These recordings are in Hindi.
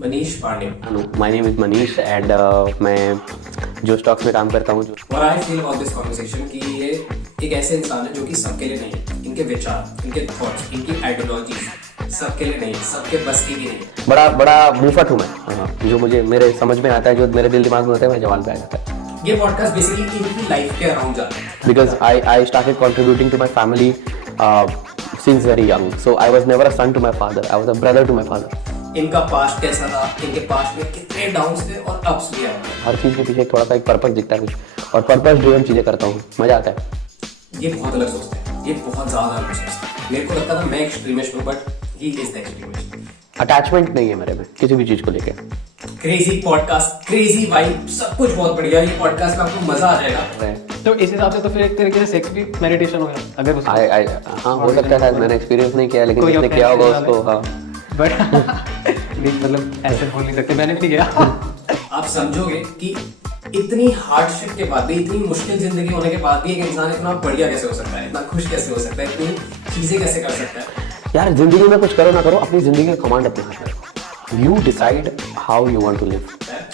Manish Pandey. My name is Manish and मैं जो स्टॉक्स में काम करता हूँ। और I feel about this conversation कि ये एक ऐसे इंसान है जो कि सबके लिए नहीं है। इनके विचार, इनके थॉट्स, इनकी आइडियोलॉजी सबके लिए नहीं है, सबके बस की भी नहीं है। बड़ा बड़ा मुफत हूँ मैं, जो मुझे मेरे समझ में आता है, जो मेरे दिल दिमाग में होता है, मैं जवान पे आ जाता है। ये पॉडकास्ट बेसिकली इनकी लाइफ के अराउंड जाता है। Because I started contributing to my family since very young. So I was never a son to my father. I was a brother to my father. इनका पास्ट कैसा था, इनके पास्ट में कितने डाउन्स थे और अप्स भी आए। हर चीज़ के पीछे थोड़ा सा एक पर्पस दिखता है कुछ, और पर्पस ड्रिवन चीज़ें करता हूँ, मजा आता है। ये बहुत अलग सोचते हैं, ये बहुत ज़्यादा अलग सोचते हैं। मेरे को लगता था मैं एक्सट्रीमिस्ट हूँ, but he is the extremist. Attachment नहीं है मेरे में किसी भी चीज़ को लेके। क्रेजी पॉडकास्ट, क्रेजी वाइब, सब कुछ बहुत बढ़िया। ये पॉडकास्ट में आपको मजा आ जाएगा। तो इस हिसाब से तो फिर एक तरीके से सेक्स भी मेडिटेशन हो गया अगर उसको हाँ हो सकता है, मैंने एक्सपीरियंस नहीं किया, लेकिन जिसने किया होगा उसको। हाँ बट नहीं, मतलब ऐसे बोल नहीं सकते, मैंने भी किया। आप समझोगे कि इतनी हार्डशिप के बाद भी, इतनी मुश्किल जिंदगी होने के बाद भी एक इंसान इतना बढ़िया कैसे हो सकता है, इतना खुश कैसे हो सकता है, इतनी चीजें कैसे कर सकता है। यार, जिंदगी में कुछ करो ना करो, अपनी जिंदगी का कमांड अपने हाथ में रखो। You decide how you want to live.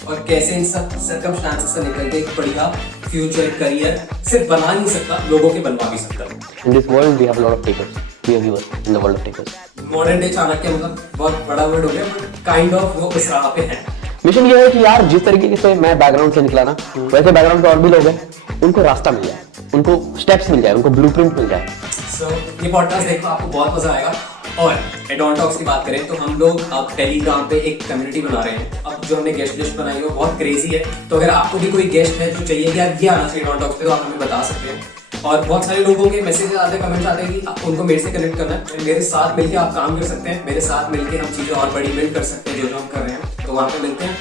और कैसे इन सब सर्कमस्टांसेस से निकल के एक बढ़िया फ्यूचर करियर सिर्फ बना नहीं सकता, लोगों के बनवा भी सकता है। In this world we have a lot of takers. We are givers in the world of takers. Modern day Chanakya मतलब बहुत बड़ा वर्ड हो गया, बट काइंड ऑफ वो उस राह पे है। मिशन ये है कि यार, जिस तरीके से मैं बैकग्राउंड से निकला ना, वैसे बैकग्राउंड के और भी लोग हैं, उनको रास्ता मिल जाए, उनको स्टेप्स मिल जाए, उनको ब्लूप्रिंट मिल जाए। सो ये पॉडकास्ट देखो, आपको बहुत मजा आएगा। और एडॉन टॉक्स की बात करें तो हम लोग अब टेलीग्राम पे एक कम्युनिटी बना रहे हैं। अब जो हमने गेस्ट लिस्ट बनाई है वो बहुत क्रेजी है। तो अगर आपको भी कोई गेस्ट है जो चाहिए कि यार ये आना चाहिए एडॉन टॉक्स पे, तो आप हमें बता सकते हैं। और बहुत सारे लोगों के मैसेज आते हैं, कमेंट्स आते हैं कि आप उनको मेरे से कनेक्ट करना है, मेरे साथ मिलकर आप काम कर सकते हैं, मेरे साथ मिलकर हम चीज़ें और बड़ी बिल्ड कर सकते हैं जो हम कर रहे हैं। तो वहाँ पे मिलते हैं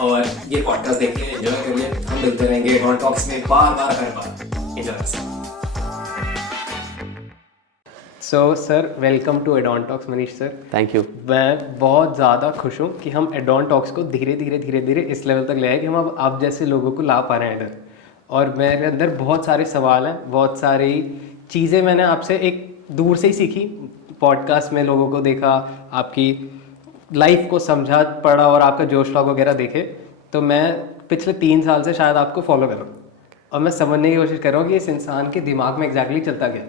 और ये पॉडकास्ट देखिए, एंजॉय करिए। हम मिलते रहेंगे एडॉन टॉक्स में बार बार हर बार। एंजॉय कर। So sir, welcome to Adon talks Manish sir. Thank you. मैं बहुत ज़्यादा खुश हूँ कि हम एडॉन टॉक्स को धीरे धीरे इस लेवल तक ले आए कि हम अब आप जैसे लोगों को ला पा रहे हैं इधर। और मेरे अंदर बहुत सारे सवाल हैं, बहुत सारी चीज़ें मैंने आपसे एक दूर से ही सीखी, पॉडकास्ट में लोगों को देखा, आपकी लाइफ को समझा, पढ़ा और आपका जोश व्लॉग वगैरह देखे। तो मैं पिछले 3 साल से शायद आपको फॉलो कर रहा हूँ और मैं समझने की कोशिश कर रहा हूँ कि इस इंसान के दिमाग में एग्जैक्टली चलता क्या।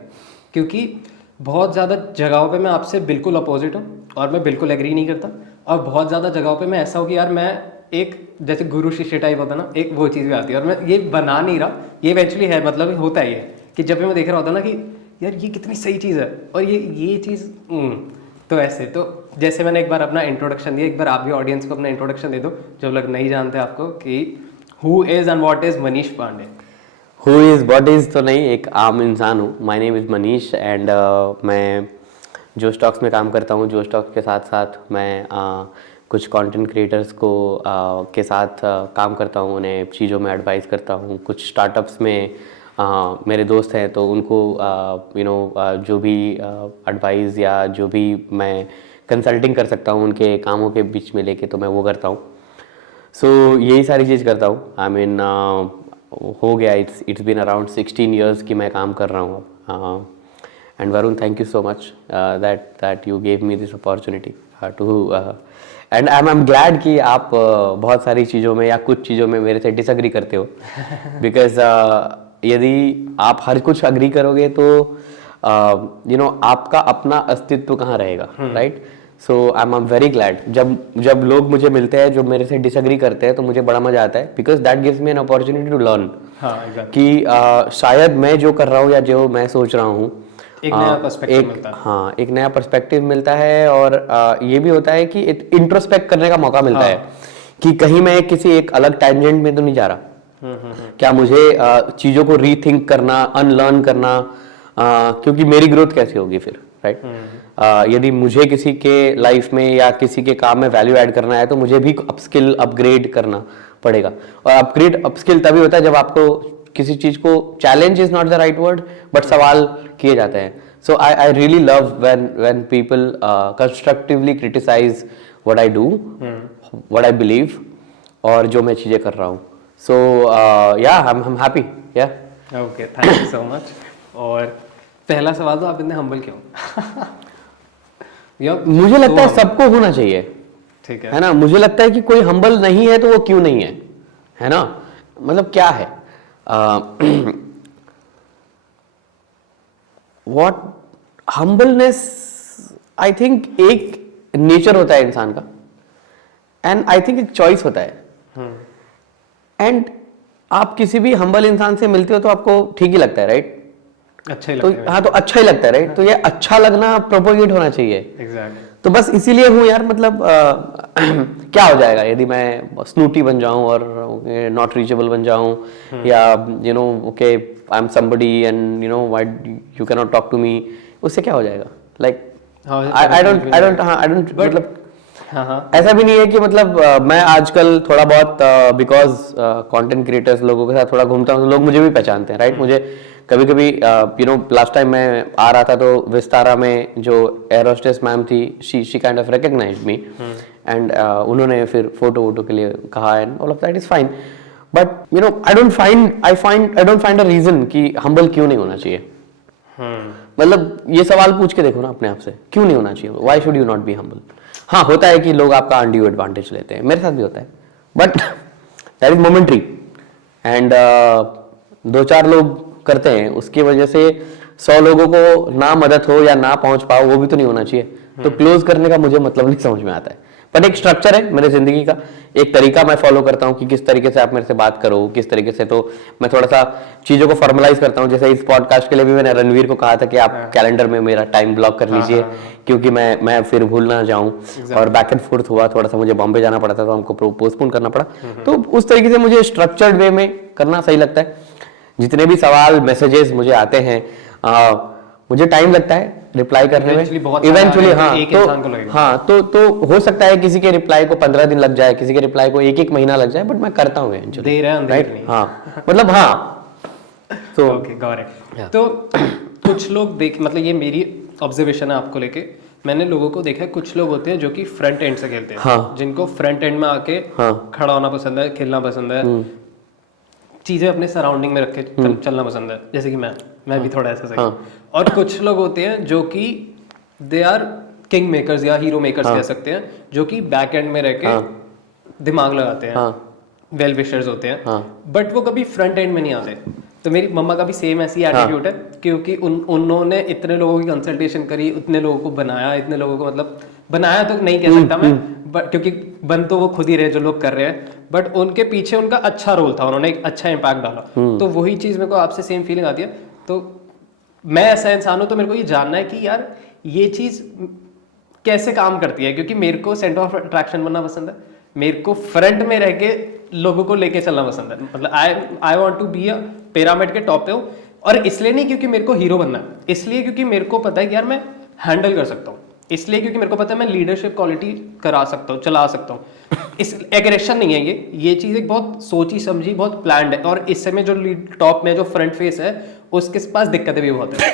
क्योंकि बहुत ज़्यादा जगहों पे मैं आपसे बिल्कुल अपोजिट हूँ और मैं बिल्कुल एग्री नहीं करता, और बहुत ज़्यादा जगहों पे मैं ऐसा हूँ कि यार मैं एक जैसे गुरु शिष्य टाइप होता ना, एक वो चीज़ भी आती है। और मैं ये बना नहीं रहा, ये इवेंचुअली है, मतलब होता है ये कि जब भी मैं देख रहा होता ना कि यार ये कितनी सही चीज़ है और ये चीज़ तो ऐसे। तो जैसे मैंने एक बार अपना इंट्रोडक्शन दिया, एक बार आप भी ऑडियंस को अपना इंट्रोडक्शन दे दो जो लोग नहीं जानते आपको, कि who is and what is Manish Pandey. Who is what is तो नहीं, एक आम इंसान हूँ। My name is Manish and मैं जो स्टॉक्स में काम करता हूँ, जो स्टॉक्स के साथ साथ मैं कुछ कंटेंट क्रिएटर्स को के साथ काम करता हूँ, उन्हें चीज़ों में एडवाइस करता हूँ। कुछ स्टार्टअप्स में मेरे दोस्त हैं तो उनको जो भी एडवाइस या जो भी मैं कंसल्टिंग कर सकता हूँ उनके कामों के बीच में लेके, तो मैं वो करता हूँ। सो यही सारी चीज़ करता हूँ। आई मीन हो गया, इट्स बीन अराउंड 16 years कि मैं काम कर रहा हूँ। And Varun, thank you so much that you gave me this opportunity to and I am glad कि आप बहुत सारी चीज़ों में या कुछ चीज़ों में मेरे से डिसएग्री करते हो। बिकॉज यदि आप हर कुछ अग्री करोगे तो आपका अपना अस्तित्व कहाँ रहेगा, right? So I am very glad जब लोग मुझे मिलते हैं जो मेरे से डिसएग्री करते हैं, तो मुझे बड़ा मजा आता है, because that gives me an opportunity to learn. कि शायद मैं जो कर रहा हूँ या जो मैं सोच रहा हूँ, एक नया पर्सपेक्टिव मिलता है। हाँ, एक नया पर्सपेक्टिव मिलता है। और ये भी होता है कि इंट्रोस्पेक्ट करने का मौका मिलता है कि कहीं मैं किसी एक अलग टैंजेंट में तो नहीं जा रहा। क्या मुझे चीज़ों को रीथिंक करना, अनलर्न करना, क्योंकि मेरी ग्रोथ कैसे होगी फिर, राइट? यदि मुझे किसी के लाइफ में या किसी के काम में वैल्यू ऐड करना है, तो मुझे भी अपस्किल, अपग्रेड करना पड़ेगा। और अपस्किल तभी होता है जब आपको किसी चीज़ को, challenge is not the right word, but सवाल किए जाते हैं। So I really love when people constructively criticise what I do, what I believe, और जो मैं चीज़ें कर रहा हूँ। So yeah I am happy. Yeah okay, thank you so much. और पहला सवाल तो आप इतने हम्बल क्यों? मुझे लगता है सबको होना चाहिए। ठीक है। है ना? मुझे लगता है कि कोई हम्बल नहीं है तो वो क्यों नहीं है ना? मतलब क्या है व्हाट हम्बलनेस, आई थिंक एक नेचर होता है इंसान का, एंड आई थिंक एक चॉइस होता है। एंड आप किसी भी हम्बल इंसान से मिलते हो तो आपको ठीक ही लगता है, राइट? अच्छा ही तो लगता है। हाँ, तो अच्छा ही लगता है, राइट? तो ये अच्छा लगना प्रोपोगेट होना चाहिए। एग्जैक्टली। तो बस इसीलिए हूँ यार, मतलब क्या हो जाएगा यदि मैं स्नूटी बन जाऊं और नॉट रीचेबल बन जाऊं, या you know okay I am somebody and you know why you can not talk to me, उससे क्या हो जाएगा? लाइक आई डोंट मतलब हाँ ऐसा भी नहीं है कि मतलब मैं आजकल थोड़ा बहुत बिकॉज कंटेंट क्रिएटर्स लोगों के साथ थोड़ा घूमता हूँ तो लोग मुझे भी पहचानते हैं, राइट? मुझे कभी कभी यू नो लास्ट टाइम मैं आ रहा था तो विस्तारा में जो एयर होस्टेस मैम थी, she kind of recognised me, and उन्होंने फिर फोटो वोटो के लिए कहा, and all of that is fine, but you know I don't find a reason कि हम्बल क्यों नहीं होना चाहिए। मतलब ये सवाल पूछ के देखो ना अपने आप से, क्यों नहीं होना चाहिए? Why should you not be humble? हाँ, होता है कि लोग आपका अनड्यू एडवांटेज लेते हैं, मेरे साथ भी होता है, but that is momentary, and 2-4 लोग करते हैं, उसकी वजह से 100 लोगों को ना मदद हो या ना पहुंच पाओ, वो भी तो नहीं होना चाहिए। तो क्लोज करने का मुझे मतलब नहीं समझ में आता है, बट एक स्ट्रक्चर है मेरे जिंदगी का, एक तरीका मैं फॉलो करता हूँ कि किस तरीके से आप मेरे से बात करो, किस तरीके से, तो मैं थोड़ा सा चीजों को फॉर्मलाइज करता हूँ। जैसे इस पॉडकास्ट के लिए भी मैंने रणवीर को कहा था कि आप कैलेंडर में मेरा टाइम ब्लॉक कर लीजिए, क्योंकि मैं फिर भूल ना जाऊं, और बैक एंड फोर्थ हुआ, थोड़ा सा मुझे बॉम्बे जाना पड़ा था तो हमको पोस्टपोन करना पड़ा। तो उस तरीके से मुझे स्ट्रक्चर्ड वे में करना सही लगता है। जितने भी सवाल मैसेजेस मुझे आते हैं, मुझे टाइम लगता है रिप्लाई करने में इवेंचुअली। हाँ, तो हो सकता है किसी के रिप्लाई को 15 दिन लग जाए, किसी के रिप्लाई को 1-1 महीना लग जाए, बट मैं करता हूँ दे रहे हैं, राइट? हाँ, मतलब हाँ, तो ओके गॉट इट। तो कुछ लोग देख, मतलब ये मेरी ऑब्जर्वेशन है आपको लेके, मैंने लोगों को देखा है, कुछ लोग होते हैं जो कि फ्रंट एंड से खेलते हैं, हाँ, जिनको फ्रंट एंड में आके खड़ा होना पसंद है, खेलना पसंद है, चीजें अपने सराउंडिंग में रख के चलना पसंद है, जैसे कि मैं भी थोड़ा ऐसा सही। और कुछ लोग होते हैं जो कि दे आर किंग मेकर्स या हीरो मेकर्स कह सकते हैं, जो कि बैक एंड में रह के दिमाग लगाते हैं, वेल विशर्स होते हैं, बट वो कभी फ्रंट एंड में नहीं आते। तो मेरी मम्मा का भी सेम ऐसी एटीट्यूड है, क्योंकि उन्होंने इतने लोगों की कंसल्टेशन करी, इतने लोगों को बनाया, इतने लोगों को, मतलब बनाया तो नहीं कह सकता मैं, बट क्योंकि बन तो वो खुद ही रहे जो लोग कर रहे हैं, बट उनके पीछे उनका अच्छा रोल था, उन्होंने एक अच्छा इम्पैक्ट डाला। तो वही चीज मेरे को आपसे सेम फीलिंग आती है। तो मैं ऐसा इंसान हूं, तो मेरे को ये जानना है कि यार ये चीज कैसे काम करती है, क्योंकि मेरे को सेंटर ऑफ अट्रैक्शन बनना पसंद है, मेरे को फ्रंट में रह के लोगों को लेके चलना पसंद है। मतलब I want to be a pyramid के टॉप पे हूँ, और इसलिए नहीं क्योंकि मेरे को हीरो बनना है, इसलिए क्योंकि मेरे को पता है कि यार मैं हैंडल कर सकता हूँ, इसलिए क्योंकि मेरे को पता है मैं लीडरशिप क्वालिटी करा सकता हूँ, चला सकता हूँ। इस एग्रेशन नहीं है ये चीज़ एक बहुत सोची समझी, बहुत प्लान्ड है। और इस समय जो टॉप में जो फ्रंट फेस है, उसके पास दिक्कतें भी बहुत है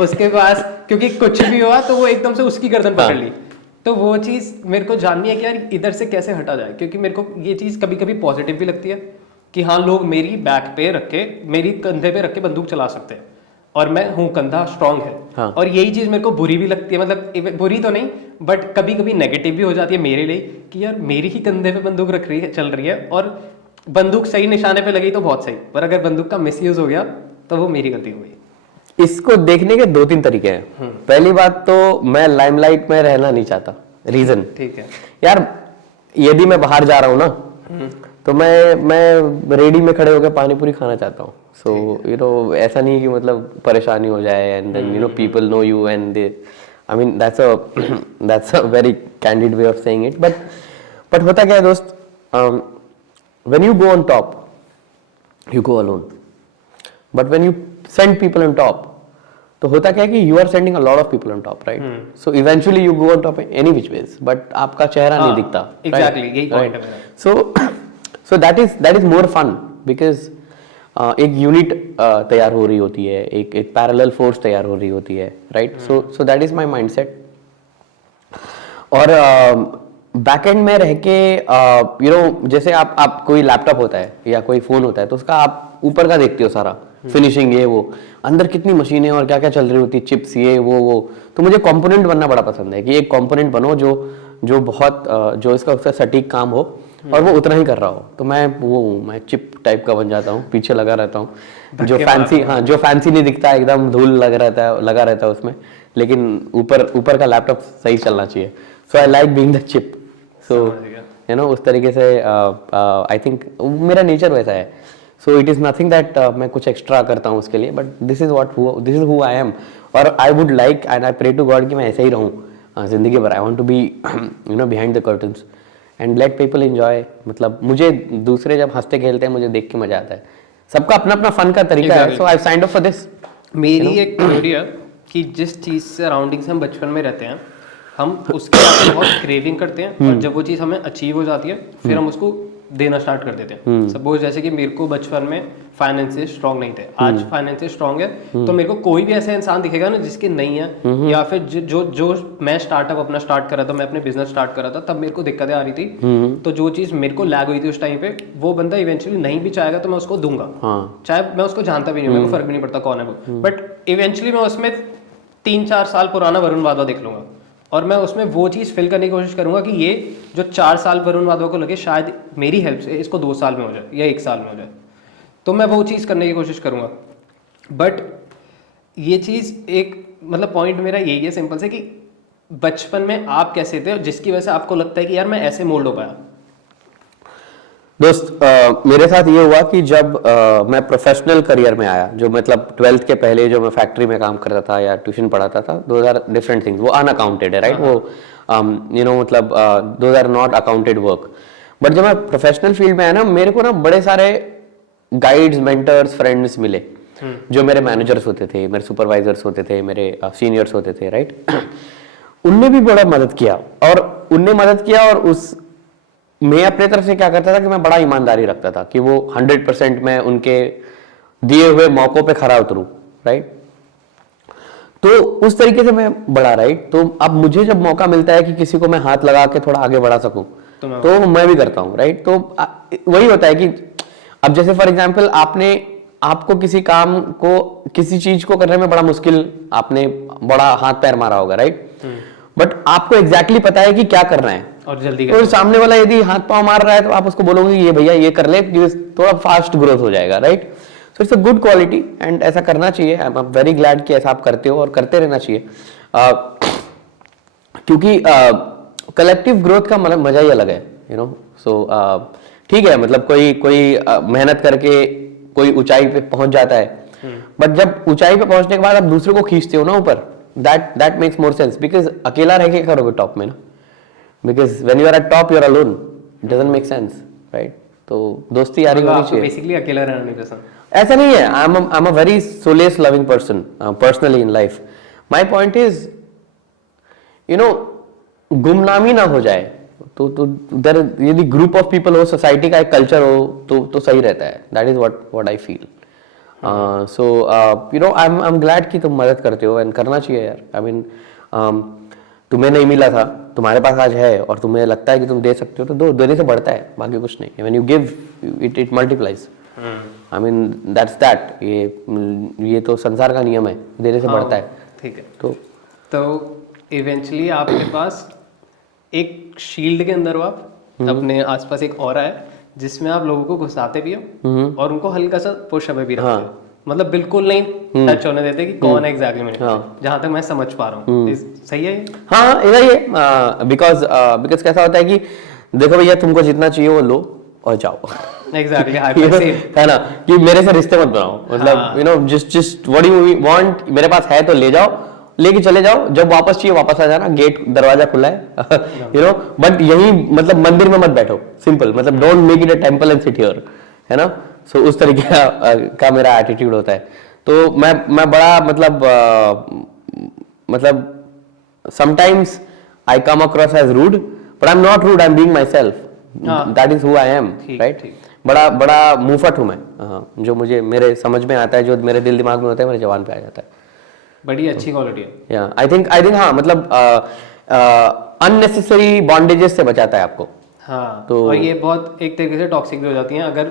उसके पास, क्योंकि कुछ भी हुआ तो वो एकदम से उसकी गर्दन पकड़ ली। तो वो चीज़ मेरे को जाननी है कि यार इधर से कैसे हटा जाए, क्योंकि मेरे को ये चीज़ कभी कभी पॉजिटिव भी लगती है कि हाँ, लोग मेरी बैक पे रख के, मेरी कंधे पे रख के बंदूक चला सकते हैं, और मैं हूँ, कंधा स्ट्रांग है। हाँ। और यही चीज मेरे को बुरी भी लगती है, मतलब बुरी तो नहीं, बट कभी कभी नेगेटिव भी हो जाती है मेरे लिए कि यार मेरी ही कंधे पे बंदूक रख रही है, चल रही है, और बंदूक सही निशाने पे लगी तो बहुत सही, पर अगर बंदूक का मिसयूज हो गया तो वो मेरी गलती हो गई। इसको देखने के 2-3 तरीके हैं। पहली बात तो मैं लाइमलाइट में रहना नहीं चाहता। रीजन, ठीक है यार, यदि मैं बाहर जा रहा हूँ ना, तो मैं रेडी में खड़े होकर पानी पूरी खाना चाहता हूँ। सो यू नो, ऐसा नहीं कि मतलब परेशानी हो जाए, and then you know people know you, and they, I mean that's a very candid way of saying it, but होता क्या है दोस्त, when you go on top you go alone, but when you send people on top, तो होता क्या है कि you are sending a lot of people on top, right? So eventually you go on top any which ways, but आपका चेहरा नहीं दिखता। एग्जैक्टली, यही पॉइंट है मेरा। So that is more fun, because एक यूनिट तैयार हो रही होती है, एक पैरेलल फोर्स तैयार हो रही होती है, right? So that is my mindset. और बैकएंड में रह के यू नो, जैसे आप कोई लैपटॉप होता है या कोई फोन होता है, तो उसका आप ऊपर का देखते हो सारा, फिनिशिंग ये वो, अंदर कितनी मशीनें और क्या क्या चल रही होती है, चिप्स ये वो। तो मुझे कंपोनेंट बनना बड़ा पसंद है कि एक कंपोनेंट बनो जो जो बहुत जो इसका उसका सटीक काम हो और वो उतना ही कर रहा हो, तो मैं चिप टाइप का बन जाता हूँ, पीछे लगा रहता हूँ, जो फैंसी, हाँ जो फैंसी नहीं दिखता, एकदम धूल लगा रहता है उसमें, लेकिन ऊपर का लैपटॉप सही चलना चाहिए। So I like being the chip, so you know उस तरीके से आई थिंक मेरा नेचर वैसा है। So it is nothing that मैं कुछ एक्स्ट्रा करता हूँ उसके लिए, but this is who I am, और I would like and I pray to god कि मैं ऐसे ही रहूँ जिंदगी भर। I want to be you know behind the curtains and let people enjoy. मतलब मुझे दूसरे जब हंसते खेलते हैं मुझे देख के मजा आता है। सबका अपना अपना फन का तरीका है, so I signed up for this. मेरी एक थ्योरी है कि जिस चीज़ से सराउंडिंग से हम बचपन में रहते हैं, हम उसके आगे बहुत क्रेविंग करते हैं, और जब वो चीज़ हमें अचीव हो जाती है फिर हम उसको देना स्टार्ट कर देते हैं। सपोज जैसे कि मेरे को बचपन में फाइनेंशियल स्ट्रांग नहीं थे, आज फाइनेंशियल स्ट्रांग है, तो मेरे को कोई भी ऐसा इंसान दिखेगा ना जिसके नहीं है, या फिर जो मैं स्टार्टअप अपना स्टार्ट कर रहा था, मैं अपने बिजनेस स्टार्ट कर रहा था, तब मेरे को दिक्कतें आ रही थी, तो जो चीज़ मेरे को लैग हुई थी उस टाइम पे, वो बंदा इवेंचुअली नहीं भी चाहेगा तो मैं उसको दूंगा, चाहे मैं उसको जानता भी नहीं हूँ, मेरे को फर्क भी नहीं पड़ता कौन है वो, बट इवेंचुअली मैं उसमें 3-4 साल पुराना वरुण वाधवा देख लूंगा, और मैं उसमें वो चीज़ फिल करने की कोशिश करूंगा कि ये जो 4 साल वरुण वाधवा को लगे शायद मेरी हेल्प से इसको 2 साल में हो जाए या 1 साल में हो जाए, तो मैं वो चीज़ करने की कोशिश करूंगा। बट ये चीज़ एक मतलब पॉइंट मेरा यही है सिंपल से कि बचपन में आप कैसे थे और जिसकी वजह से आपको लगता है कि यार मैं ऐसे मोल्ड हो पाया। दोस्त मेरे साथ ये हुआ कि जब मैं प्रोफेशनल करियर में आया, जो मतलब 12th के पहले जो मैं फैक्ट्री में काम करता था या ट्यूशन पढ़ाता था, दोज आर डिफरेंट थिंग्स, वो अनअकाउंटेड है, राइट, वो यू नो मतलब those are not accounted work. But जब मैं प्रोफेशनल फील्ड में आया ना, मेरे को ना बड़े सारे गाइड्स, मेंटर्स, फ्रेंड्स मिले, जो मेरे मैनेजर्स होते थे, मेरे सुपरवाइजर्स होते थे, मेरे सीनियर्स होते थे, राइट। उनने भी बड़ा मदद किया, और उस मैं अपने तरफ से क्या करता था कि मैं बड़ा ईमानदारी रखता था कि वो 100% मैं उनके दिए हुए मौकों पे खरा उतरूं, राइट। तो उस तरीके से मैं बड़ा, राइट। तो अब मुझे जब मौका मिलता है कि किसी को मैं हाथ लगा के थोड़ा आगे बढ़ा सकूं, तो मैं भी करता हूं, राइट। तो वही होता है कि अब जैसे फॉर एग्जाम्पल आपको किसी काम को, किसी चीज को करने में बड़ा मुश्किल, आपने बड़ा हाथ पैर मारा होगा, राइट, बट आपको एग्जैक्टली पता है कि क्या करना है, और जल्दी तो सामने वाला यदि हाथ पांव मार रहा है तो आप उसको बोलोगे ये भैया ये कर ले, थोड़ा फास्ट ग्रोथ हो जाएगा, right. So it's a good quality and ऐसा करना चाहिए। आई एम वेरी ग्लैड कि ऐसा आप करते हो और करते रहना चाहिए, क्योंकि कलेक्टिव ग्रोथ का मजा ही अलग है, यू नो। सो ठीक है, मतलब कोई मेहनत करके कोई ऊंचाई पे पहुंच जाता है, बट जब ऊंचाई पे पहुंचने के बाद आप दूसरे को खींचते हो ना ऊपर, that makes more sense, because अकेला रह के करोगे टॉप में ना, because when you are at top you are alone, it doesn't make sense, right। तो दोस्ती यारी होनी चाहिए। बेसिकली अकेला रहना नहीं पसंद, ऐसा नहीं है, I'm a very solace loving person personally in life। my point is you know गुमनामी ना हो जाए, तो उधर यदि ग्रुप ऑफ पीपल हो, सोसाइटी का एक कल्चर हो, तो सही रहता है। That is what I feel. So you know I am glad कि तुम मदद करते हो एंड करना चाहिए यार। आई मीन तुम्हें नहीं मिला था, तुम्हारे पास आज है और तुम्हें लगता है कि तुम दे सकते हो, तो दो, देने से बढ़ता है, बाकी कुछ नहीं। When you give it multiplies. I mean that's that, ये तो संसार का नियम है, देने से बढ़ता है। ठीक है। तो इवेंचुअली आपके पास एक शील्ड के अंदर हो, आप अपने आसपास एक ऑरा है जिसमें आप लोगों को घुसाते भी हो और उनको हल्का सा पुश अवे भी रखते हो, मतलब बिल्कुल नहीं टच होने देते कि कौन है एग्जैक्टली में, जहां तक मैं समझ पा रहा हूँ। सही है? हाँ, ऐसा ही है। बिकॉज कैसा होता है कि देखो भैया, तुमको जितना चाहिए वो लो और जाओ। एग्जैक्टली है ना, कि मेरे से रिश्ते मत बनाओ, मतलब you know just what you want, मेरे पास है तो ले जाओ, लेके चले जाओ, जब वापस चाहिए वापस आ जाना, गेट दरवाजा खुला है, यू नो। बट यही मतलब मंदिर में मत बैठो, सिंपल, मतलब don't make it a temple and sit here, है ना। सो उस तरीके का मेरा एटीट्यूड होता है। तो मैं बड़ा मतलब sometimes I come across as rude, but I am not rude, I am being myself, that is who I am, right. बड़ा मुंहफट हूं मैं, जो मुझे मेरे समझ में आता है, जो मेरे दिल दिमाग में होता है, मेरे जवान पे आ जाता है। बड़ी अच्छी क्वालिटी है। या आई थिंक हाँ, मतलब अननेसेसरी बॉन्डेजेस से बचाता है आपको। हाँ, तो और ये बहुत एक तरीके से टॉक्सिक भी हो जाती हैं अगर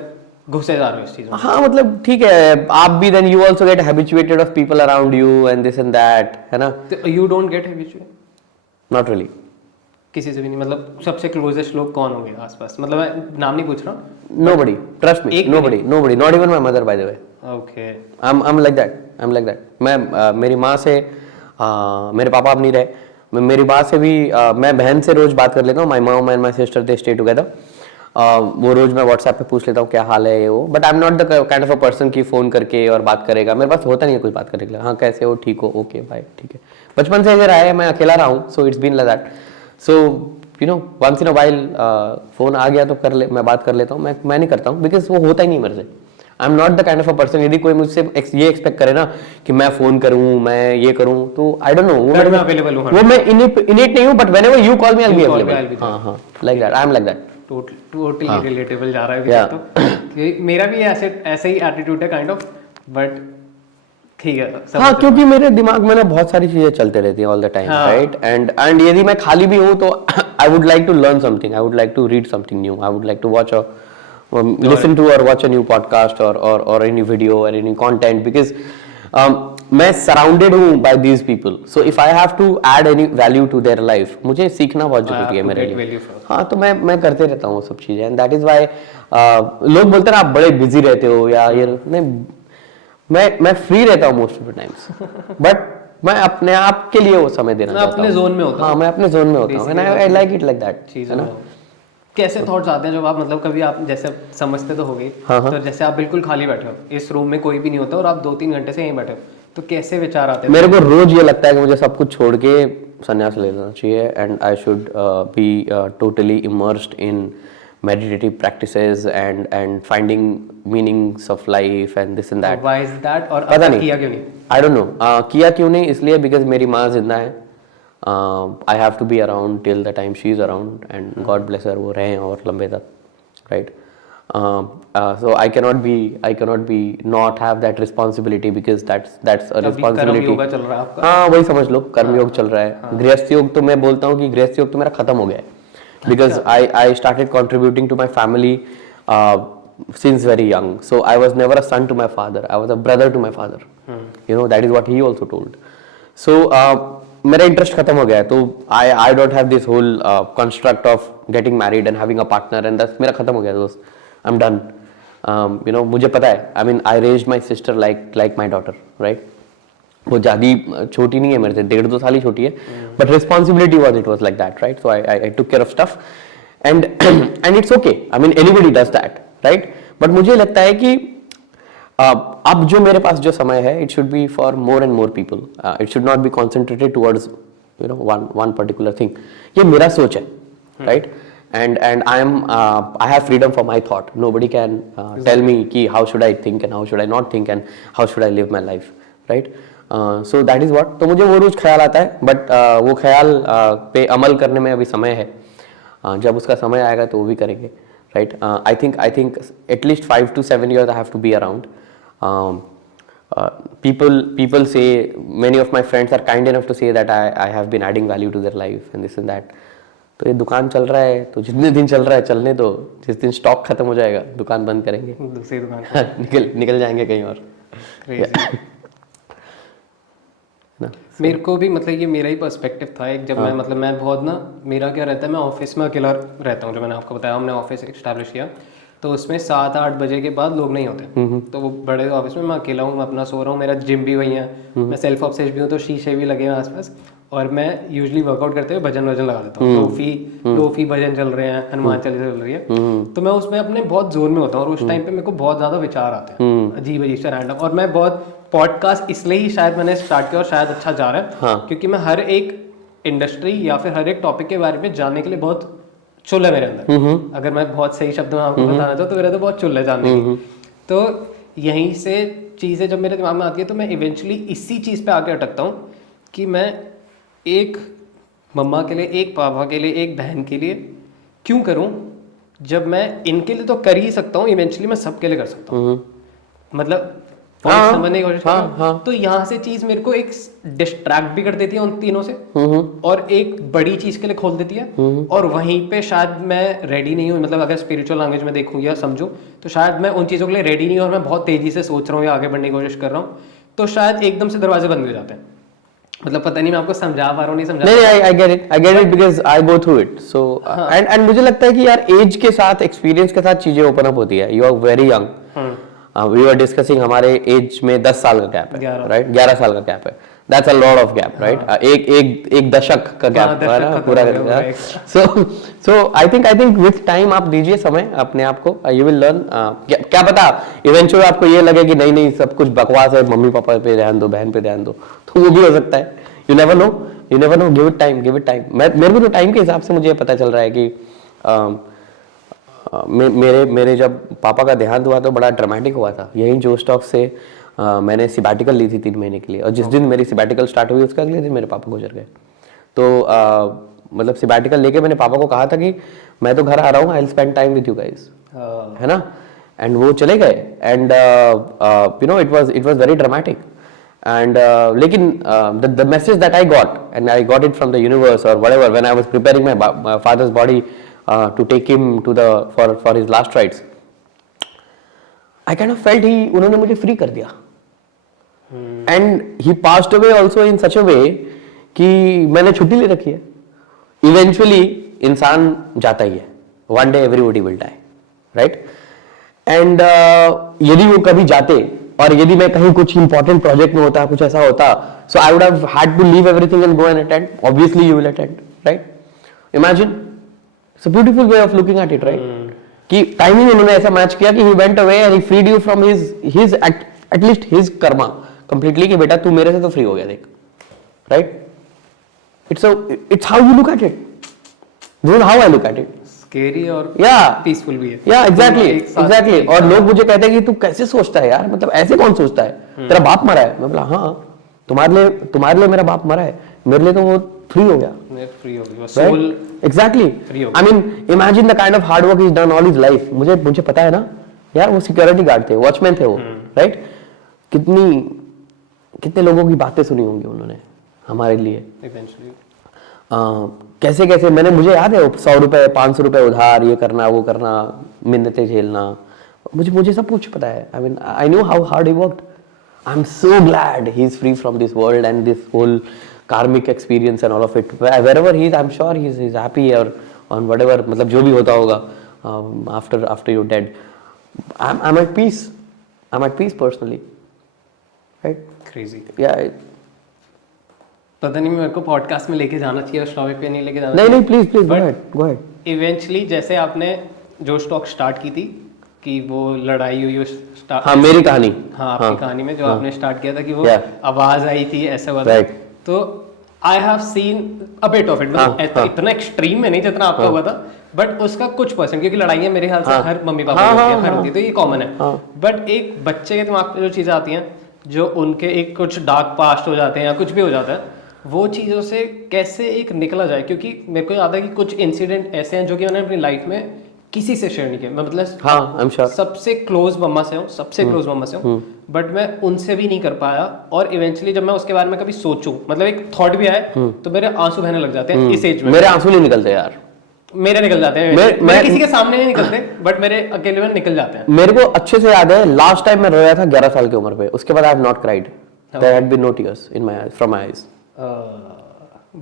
घुसे जा रहे हो इस चीज में। हाँ, मतलब ठीक है, आप भी then you also get habituated of people around you and this and that, है ना। तो you don't get habituated? Not really. किसी से भी नहीं, मतलब सबसे क्लोजेस्ट लोग कौन होंगे आसपास? मतलब मैं नाम नहीं पूछ रहा हूँ। Nobody, trust me, एक भी nobody, not even my mother, by the way. Okay. I'm like that, I'm like that. मैं मेरी माँ से मेरे पापा अब नहीं रहे, मैं मेरी माँ से भी मैं बहन से रोज बात कर लेता हूँ. My mom and my sister they stay together. वो रोज मैं व्हाट्सएप पे पूछ लेता हूँ क्या हाल है ये वो. But I am not the kind of a person की फोन करके और बात करेगा. मेरे पास होता नहीं है कुछ बात करने के लिए. हाँ कैसे हो, ठीक हो, ओके भाई ठीक है. बचपन से इधर आया, मैं अकेला रहा हूँ, so it's been like that. So you know once in a while phone आ गया तो मैं बात कर लेता हूँ. मैं नहीं करता हूँ बिकॉज वो होता ही नहीं मेरे से. आई am not the kind of a person. यदि कोई मुझसे ये एक्सपेक्ट करे ना कि मैं फोन करूं, मैं ये करूं, तो आई डोंट नो, मैं अवेलेबल हूं. वो मैं इनेट नहीं हूं, but whenever you call me I will be I'll be available. हां like that, I am like that. Totally relatable जा रहा है Yeah. तो मेरा भी ऐसे ही एटीट्यूड है काइंड ऑफ, बट ठीक है. हाँ क्योंकि मेरे दिमाग में ना बहुत सारी चीजें चलते रहती हैं all the time, right. And यदि मैं खाली भी हूँ तो I would like to learn something, I would like to read something new, I would like to watch listen to or watch a new podcast or any video or any content because मैं surrounded हूँ by these people, so if I have to add any value to their life, मुझे सीखना बहुत जरूरी है मेरे लिए. हाँ तो मैं करते रहता हूँ सब चीजें, and that is why लोग बोलते हैं आप बड़े बिजी रहते हो या ये नहीं, मैं फ्री रहता हूँ most of the times, but मैं अपने आप के लिए वो समय देना चाहता हूँ. अपने जोन में होता हूँ. हाँ मैं अपने जोन में होता हूँ, and I like it like that, है ना. कैसे थॉट्स आते हैं जब आप मतलब कभी आप जैसे समझते तो होगे, तो जैसे आप बिल्कुल खाली बैठे हो, इस रूम में कोई भी नहीं होता और आप 2-3 घंटे से यहीं बैठे हो, तो कैसे विचार आते हैं? मेरे को रोज ये लगता है कि मुझे सब कुछ छोड़ के संन्यास ले लेना चाहिए, and I should be totally immersed in meditative practices and finding meanings of life and this and that. Why is that? और पता नहीं, किया क्यों नहीं? I don't know. किया क्यों नहीं, इसलिए because मेरी माँ जिंदा है. I have to be around till the time she is around, and God bless her, वो रहें और लंबे तक, right? So I cannot be not have that responsibility because that's a responsibility. कर्म योग चल रहा है आपका? हाँ वही समझ लो, कर्म योग चल रहा है. गृहस्थ योग तो मैं बोलता हूँ कि गृहस्थ योग तो मेरा खत्म हो गया है, because I started contributing to my family since very young. So I was never a son to my father, I was a brother to my father. You know, that is what he also told. So मेरा इंटरेस्ट खत्म हो गया है, तो I don't have this whole construct of getting married and having a partner, and that's मेरा खत्म हो गया दोस्त. I am done. You know मुझे पता है, I mean I raised my sister like my daughter, right. वो ज़्यादा छोटी नहीं है मेरे से, 1.5-2 साल ही छोटी है, but responsibility it was like that, right. So I took care of stuff and it's okay. I mean anybody does that, right. But मुझे लगता है कि अब जो मेरे पास जो समय है, it should be for more and more people. It should not be concentrated towards you know one particular thing. ये मेरा सोच है, right. and I am I have freedom for my thought. Nobody can tell me ki how should I think and how should I not think and how should I live my life, right. So that is what. तो मुझे वो रोज ख्याल आता है, बट वो ख्याल पे अमल करने में अभी समय है. जब उसका समय आएगा तो वो भी करेंगे, right. I think at least 5 to 7 years I have to be around. People say, many of my friends are kind enough to say that I have been adding value to their life and this and that. तो ये दुकान चल रहा है, तो जितने दिन चल रहा है चलने दो, जिस दिन स्टॉक खत्म हो जाएगा दुकान बंद करेंगे, दूसरी दुकान निकल जाएंगे कहीं और. मेरे को भी मतलब ये मेरा ही पर्सपेक्टिव था एक, जब मैं मतलब मैं बहुत ना, मेरा क्या रहता है, मैं ऑफिस में अकेला रहता हूँ. जो मैंने आपको बताया, हमने ऑफिस एस्टैब्लिश किया, तो उसमें 7-8 बजे के बाद लोग नहीं होते. तो वो बड़े ऑफिस में मैं अकेला हूँ, मैं अपना सो रहा हूँ. मेरा जिम भी वही है, मैं सेल्फ ऑब्सेस्ड भी हूँ, तो शीशे भी लगे हैं आसपास. और मैं यूजुअली वर्कआउट करते हुए भजन लगा देता हूँ. लोफी भजन चल रहे हैं, हनुमान चालीसा चल रही है, तो मैं उसमें अपने बहुत जोर में होता हूँ. और उस टाइम पे मेरे को बहुत ज्यादा विचार आते हैं, अजीब से रैंडम. और मैं बहुत पॉडकास्ट इसलिए ही शायद मैंने स्टार्ट किया और शायद अच्छा जा रहा है, क्योंकि मैं हर एक इंडस्ट्री या फिर हर एक टॉपिक के बारे में जानने के लिए बहुत चुल है मेरे अंदर. अगर मैं बहुत सही शब्दों में आपको बताना चाहूँ तो मेरा तो बहुत चुल है जानने की. तो यहीं से चीज़ें जब मेरे दिमाग में आती है, तो मैं इवेंचुअली इसी चीज़ पे आके अटकता हूँ कि मैं एक मम्मा के लिए, एक पापा के लिए, एक बहन के लिए क्यों करूं, जब मैं इनके लिए तो कर ही सकता हूं, इवेंचुअली मैं सबके लिए कर सकता हूं. मतलब समझने की कोशिश करता हूं. तो यहाँ से चीज मेरे को एक डिस्ट्रैक्ट भी कर देती है उन तीनों से, और एक बड़ी चीज के लिए खोल देती है. और वहीं पे शायद मैं रेडी नहीं हूँ, मतलब अगर स्पिरिचुअल लैंग्वेज में देखूँ या समझूं, तो शायद मैं उन चीज़ों के लिए रेडी नहीं हूँ, और मैं बहुत तेजी से सोच रहा हूँ या आगे बढ़ने की कोशिश कर रहा हूँ, तो शायद एकदम से दरवाजे बंद हो जाते हैं. मतलब पता नहीं मैं आपको समझा पा रहा हूँ नहीं समझा नहीं I get it because I go through it so and मुझे लगता है कि यार एज के साथ एक्सपीरियंस के साथ चीजें ओपन अप होती है you are very young we were discussing हमारे एज में 10 साल का गैप है 11 राइट 11 साल का गैप है that's a lot of gap right एक दशक का गैप है ना पूरा सो आई थिंक विथ टाइम आप दीजिए समय अपने आप को यू विल लर्न क्या पता इवेंचुअली आपको ये लगे कि नहीं सब कुछ बकवास है मम्मी पापा पे ध्यान दो बहन पे ध्यान दो तो वो भी हो सकता है you never know give it time मेरे को तो टाइम के हिसाब से मुझे पता चल रहा है कि मेरे जब पापा का देहांत हुआ तो बड़ा ड्रामेटिक हुआ था यही जो स्टॉक से मैंने सिबैटिकल ली थी 3 महीने के लिए और जिस दिन मेरी सिबैटिकल स्टार्ट हुई उसके अगले दिन मेरे पापा गुजर गए तो मतलब सिबैटिकल लेके मैंने पापा को कहा था कि मैं तो घर आ रहा हूँ I will spend time with you guys है ना एंड वो चले गए and you no it was very dramatic and लेकिन the message that I got and I got it from the universe or whatever when I was preparing my father's body to take him to the for his last rites I kind of felt उन्होंने मुझे फ्री कर दिया and he passed away also in such a way कि मैंने छुट्टी ले रखी है इवेंचुअली इंसान जाता ही है one day everybody will die right and यदि वो कभी जाते और यदि मैं कहीं कुछ इंपॉर्टेंट प्रोजेक्ट में होता कुछ ऐसा होता so I would have had to leave everything and go and attend obviously you will attend right imagine it's a beautiful way of looking at it right कि टाइमिंग उन्होंने ऐसा मैच किया कि he went away and he freed you from his at least his karma completely कि बेटा तू मेरे से तो फ्री हो गया देख right it's how you look at it this is how I look at it scary और पीसफुल भी है या एग्जैक्टली और लोग मुझे कहते हैं कि तू कैसे सोचता है यार मतलब ऐसे कौन सोचता है तेरा बाप मरा है मैं बोला हाँ तुम्हारे लिए मेरा बाप मरा है मेरे लिए तो वो फ्री हो गया फ्री हो गया soul exactly I mean imagine the kind of hard work is done all his life मुझे पता है ना यार वो सिक्योरिटी गार्ड थे वॉचमैन थे वो राइट कितने लोगों की बातें सुनी होंगी उन्होंने हमारे लिए इवेंचुअली कैसे मुझे याद है 100 रुपए 500 रुपए उधार ये करना वो करना मिन्नतें झेलना मुझे सब कुछ पता है I mean I knew how hard he worked I am so glad he is free from this world and this whole karmic experience and all of it wherever he is I'm sure he's happy or on whatever मतलब जो भी होता होगा after you're dead I'm at peace personally right crazy yeah पता नहीं मेरे को पॉडकास्ट में लेके जाना चाहिए उस टॉपिक पे नहीं लेके जाना नहीं प्लीज go ahead इवेंचुअली जैसे आपने जो स्टॉक स्टार्ट की थी कि वो लड़ाई हुई स्टार्ट हाँ मेरी कहानी हाँ आपकी कहानी में जो आपने स्टार्ट किया था कि वो आवाज आई थी ऐसा हुआ right तो I have seen a bit of it इतना एक्सट्रीम में नहीं जितना आपका हुआ था बट उसका कुछ परसेंट क्योंकि लड़ाइयाँ मेरे ख्याल से हर मम्मी पापा हर होती है तो ये कॉमन है बट एक बच्चे के दिमाग में जो चीजें आती हैं जो उनके एक कुछ डार्क पास्ट हो जाते हैं या कुछ भी हो जाता है वो चीज़ों से कैसे एक निकला जाए क्योंकि मेरे को याद है कि कुछ इंसिडेंट ऐसे हैं जो कि मैंने अपनी लाइफ में किसी से शेयर नहीं किया मैं मतलब सबसे क्लोज मम्मा से हूँ बट मैं उनसे भी नहीं कर पाया और इवेंचुअली जब मैं उसके बारे में कभी सोचूं मतलब एक थॉट भी आए तो मेरे आंसू बहने लग जाते हैं इस एज में मेरे आंसू नहीं निकलते यार मेरे निकल जाते हैं मैं किसी के सामने नहीं निकलते बट मेरे अकेले में निकल जाते हैं मेरे को अच्छे से याद है लास्ट टाइम मैं रोया था 11 साल की उम्र पे उसके बाद I have not cried there had been no tears in my eyes from my eyes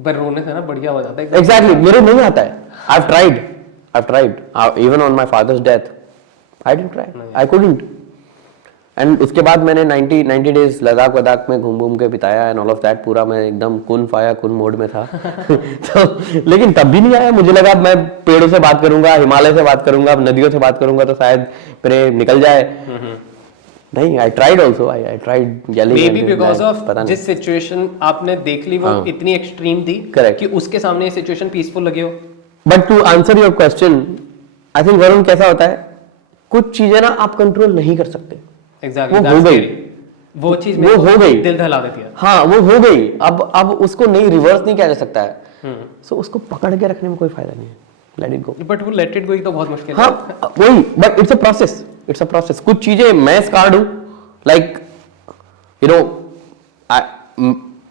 पर रोने से ना बढ़िया हो जाता है एग्जैक्टली मेरे नहीं आता है I have tried even on my father's death I didn't try I couldn't and उसके बाद मैंने 90 डेज लद्दाख में घूम के बिताया एंड ऑल ऑफ दैट पूरा मैं एकदम कुन मोड में था तो लेकिन तब भी नहीं आया मुझे लगा मैं पेड़ों से बात करूंगा हिमालय से बात करूंगा नदियों से बात करूंगा तो शायद मेरे निकल जाए नहीं I tried also I tried yelling maybe because of जिस सिचुएशन आपने देख ली वो इतनी एक्सट्रीम थी कि उसके सामने ये सिचुएशन पीसफुल लगे हो but to answer your question I think Varun कैसा होता है कुछ चीजें ना आप कंट्रोल नहीं कर सकते Exactly, वो हो गई वो चीज वो हो गई दिल दहला देती है हाँ वो हो गई अब उसको नहीं रिवर्स नहीं किया जा सकता है सो उसको पकड़ के रखने में कोई फायदा नहीं है लेट इट गो बट वो लेट इट गो तो बहुत मुश्किल है हाँ वही बट इट्स अ प्रोसेस कुछ चीजें मैं स्कार्ड हूं लाइक यू नो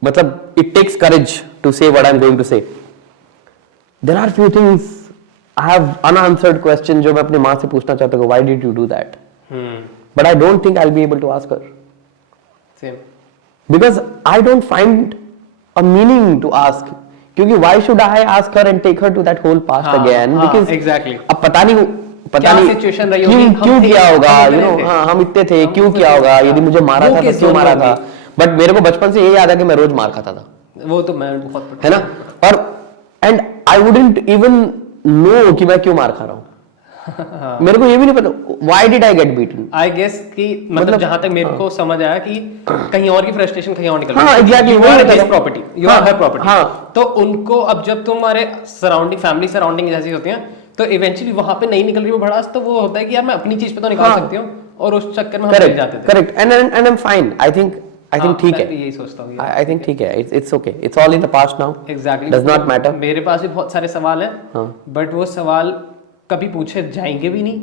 मतलब it takes courage to say what I am going to say there are few things I have unanswered question जो मैं अपनी मां से पूछना चाहता हूं why did you do that but I don't think I'll be able to ask her same because I don't find a meaning to ask. क्योंकि why should I ask her and take her to that whole past again? Because exactly. अब पता नहीं क्या situation रही होगी, क्यों हम थे, किया होगा, हम you know, इतने थे। हाँ हम इतने थे, क्यों हम किया इतने होगा, थे। यदि मुझे मारा वो था तो किस क्यों zone मारा में था. बट मेरे को बचपन से यही याद है कि मैं रोज मार खाता था, वो तो मैं बहुत है ना. और and I wouldn't even know कि मैं क्यों मार खा रहा हूँ. मेरे को ये भी नहीं पता why did I get beaten. I guess कि मतलब जहां तक मेरे को समझ आया कि कहीं और की फ्रस्ट्रेशन कहीं और निकल हाँ, exactly, यू वही आर होता हिज है। प्रॉपर्टी, यू हाँ, आर हर प्रॉपर्टी. हाँ। तो उनको अब जब तुम्हारे सराउंडिंग फैमिली सराउंडिंग जैसी होती हैं तो इवेंचुअली वहां पे नहीं निकल रही वो भड़ास, तो वो होता है कि यार मैं अपनी चीज पे तो निकाल हाँ। सकती हूँ, और उस चक्कर में हम चले जाते थे. Correct and I am fine. I think ठीक मैं है. भी यही सोचता हूँ. आई थिंक ठीक है. It's okay. It's all in the past now. Exactly. Does not matter. मेरे पास भी बहुत सारे सवाल हैं, हाँ. बट वो सवाल कभी पूछे जाएंगे भी नहीं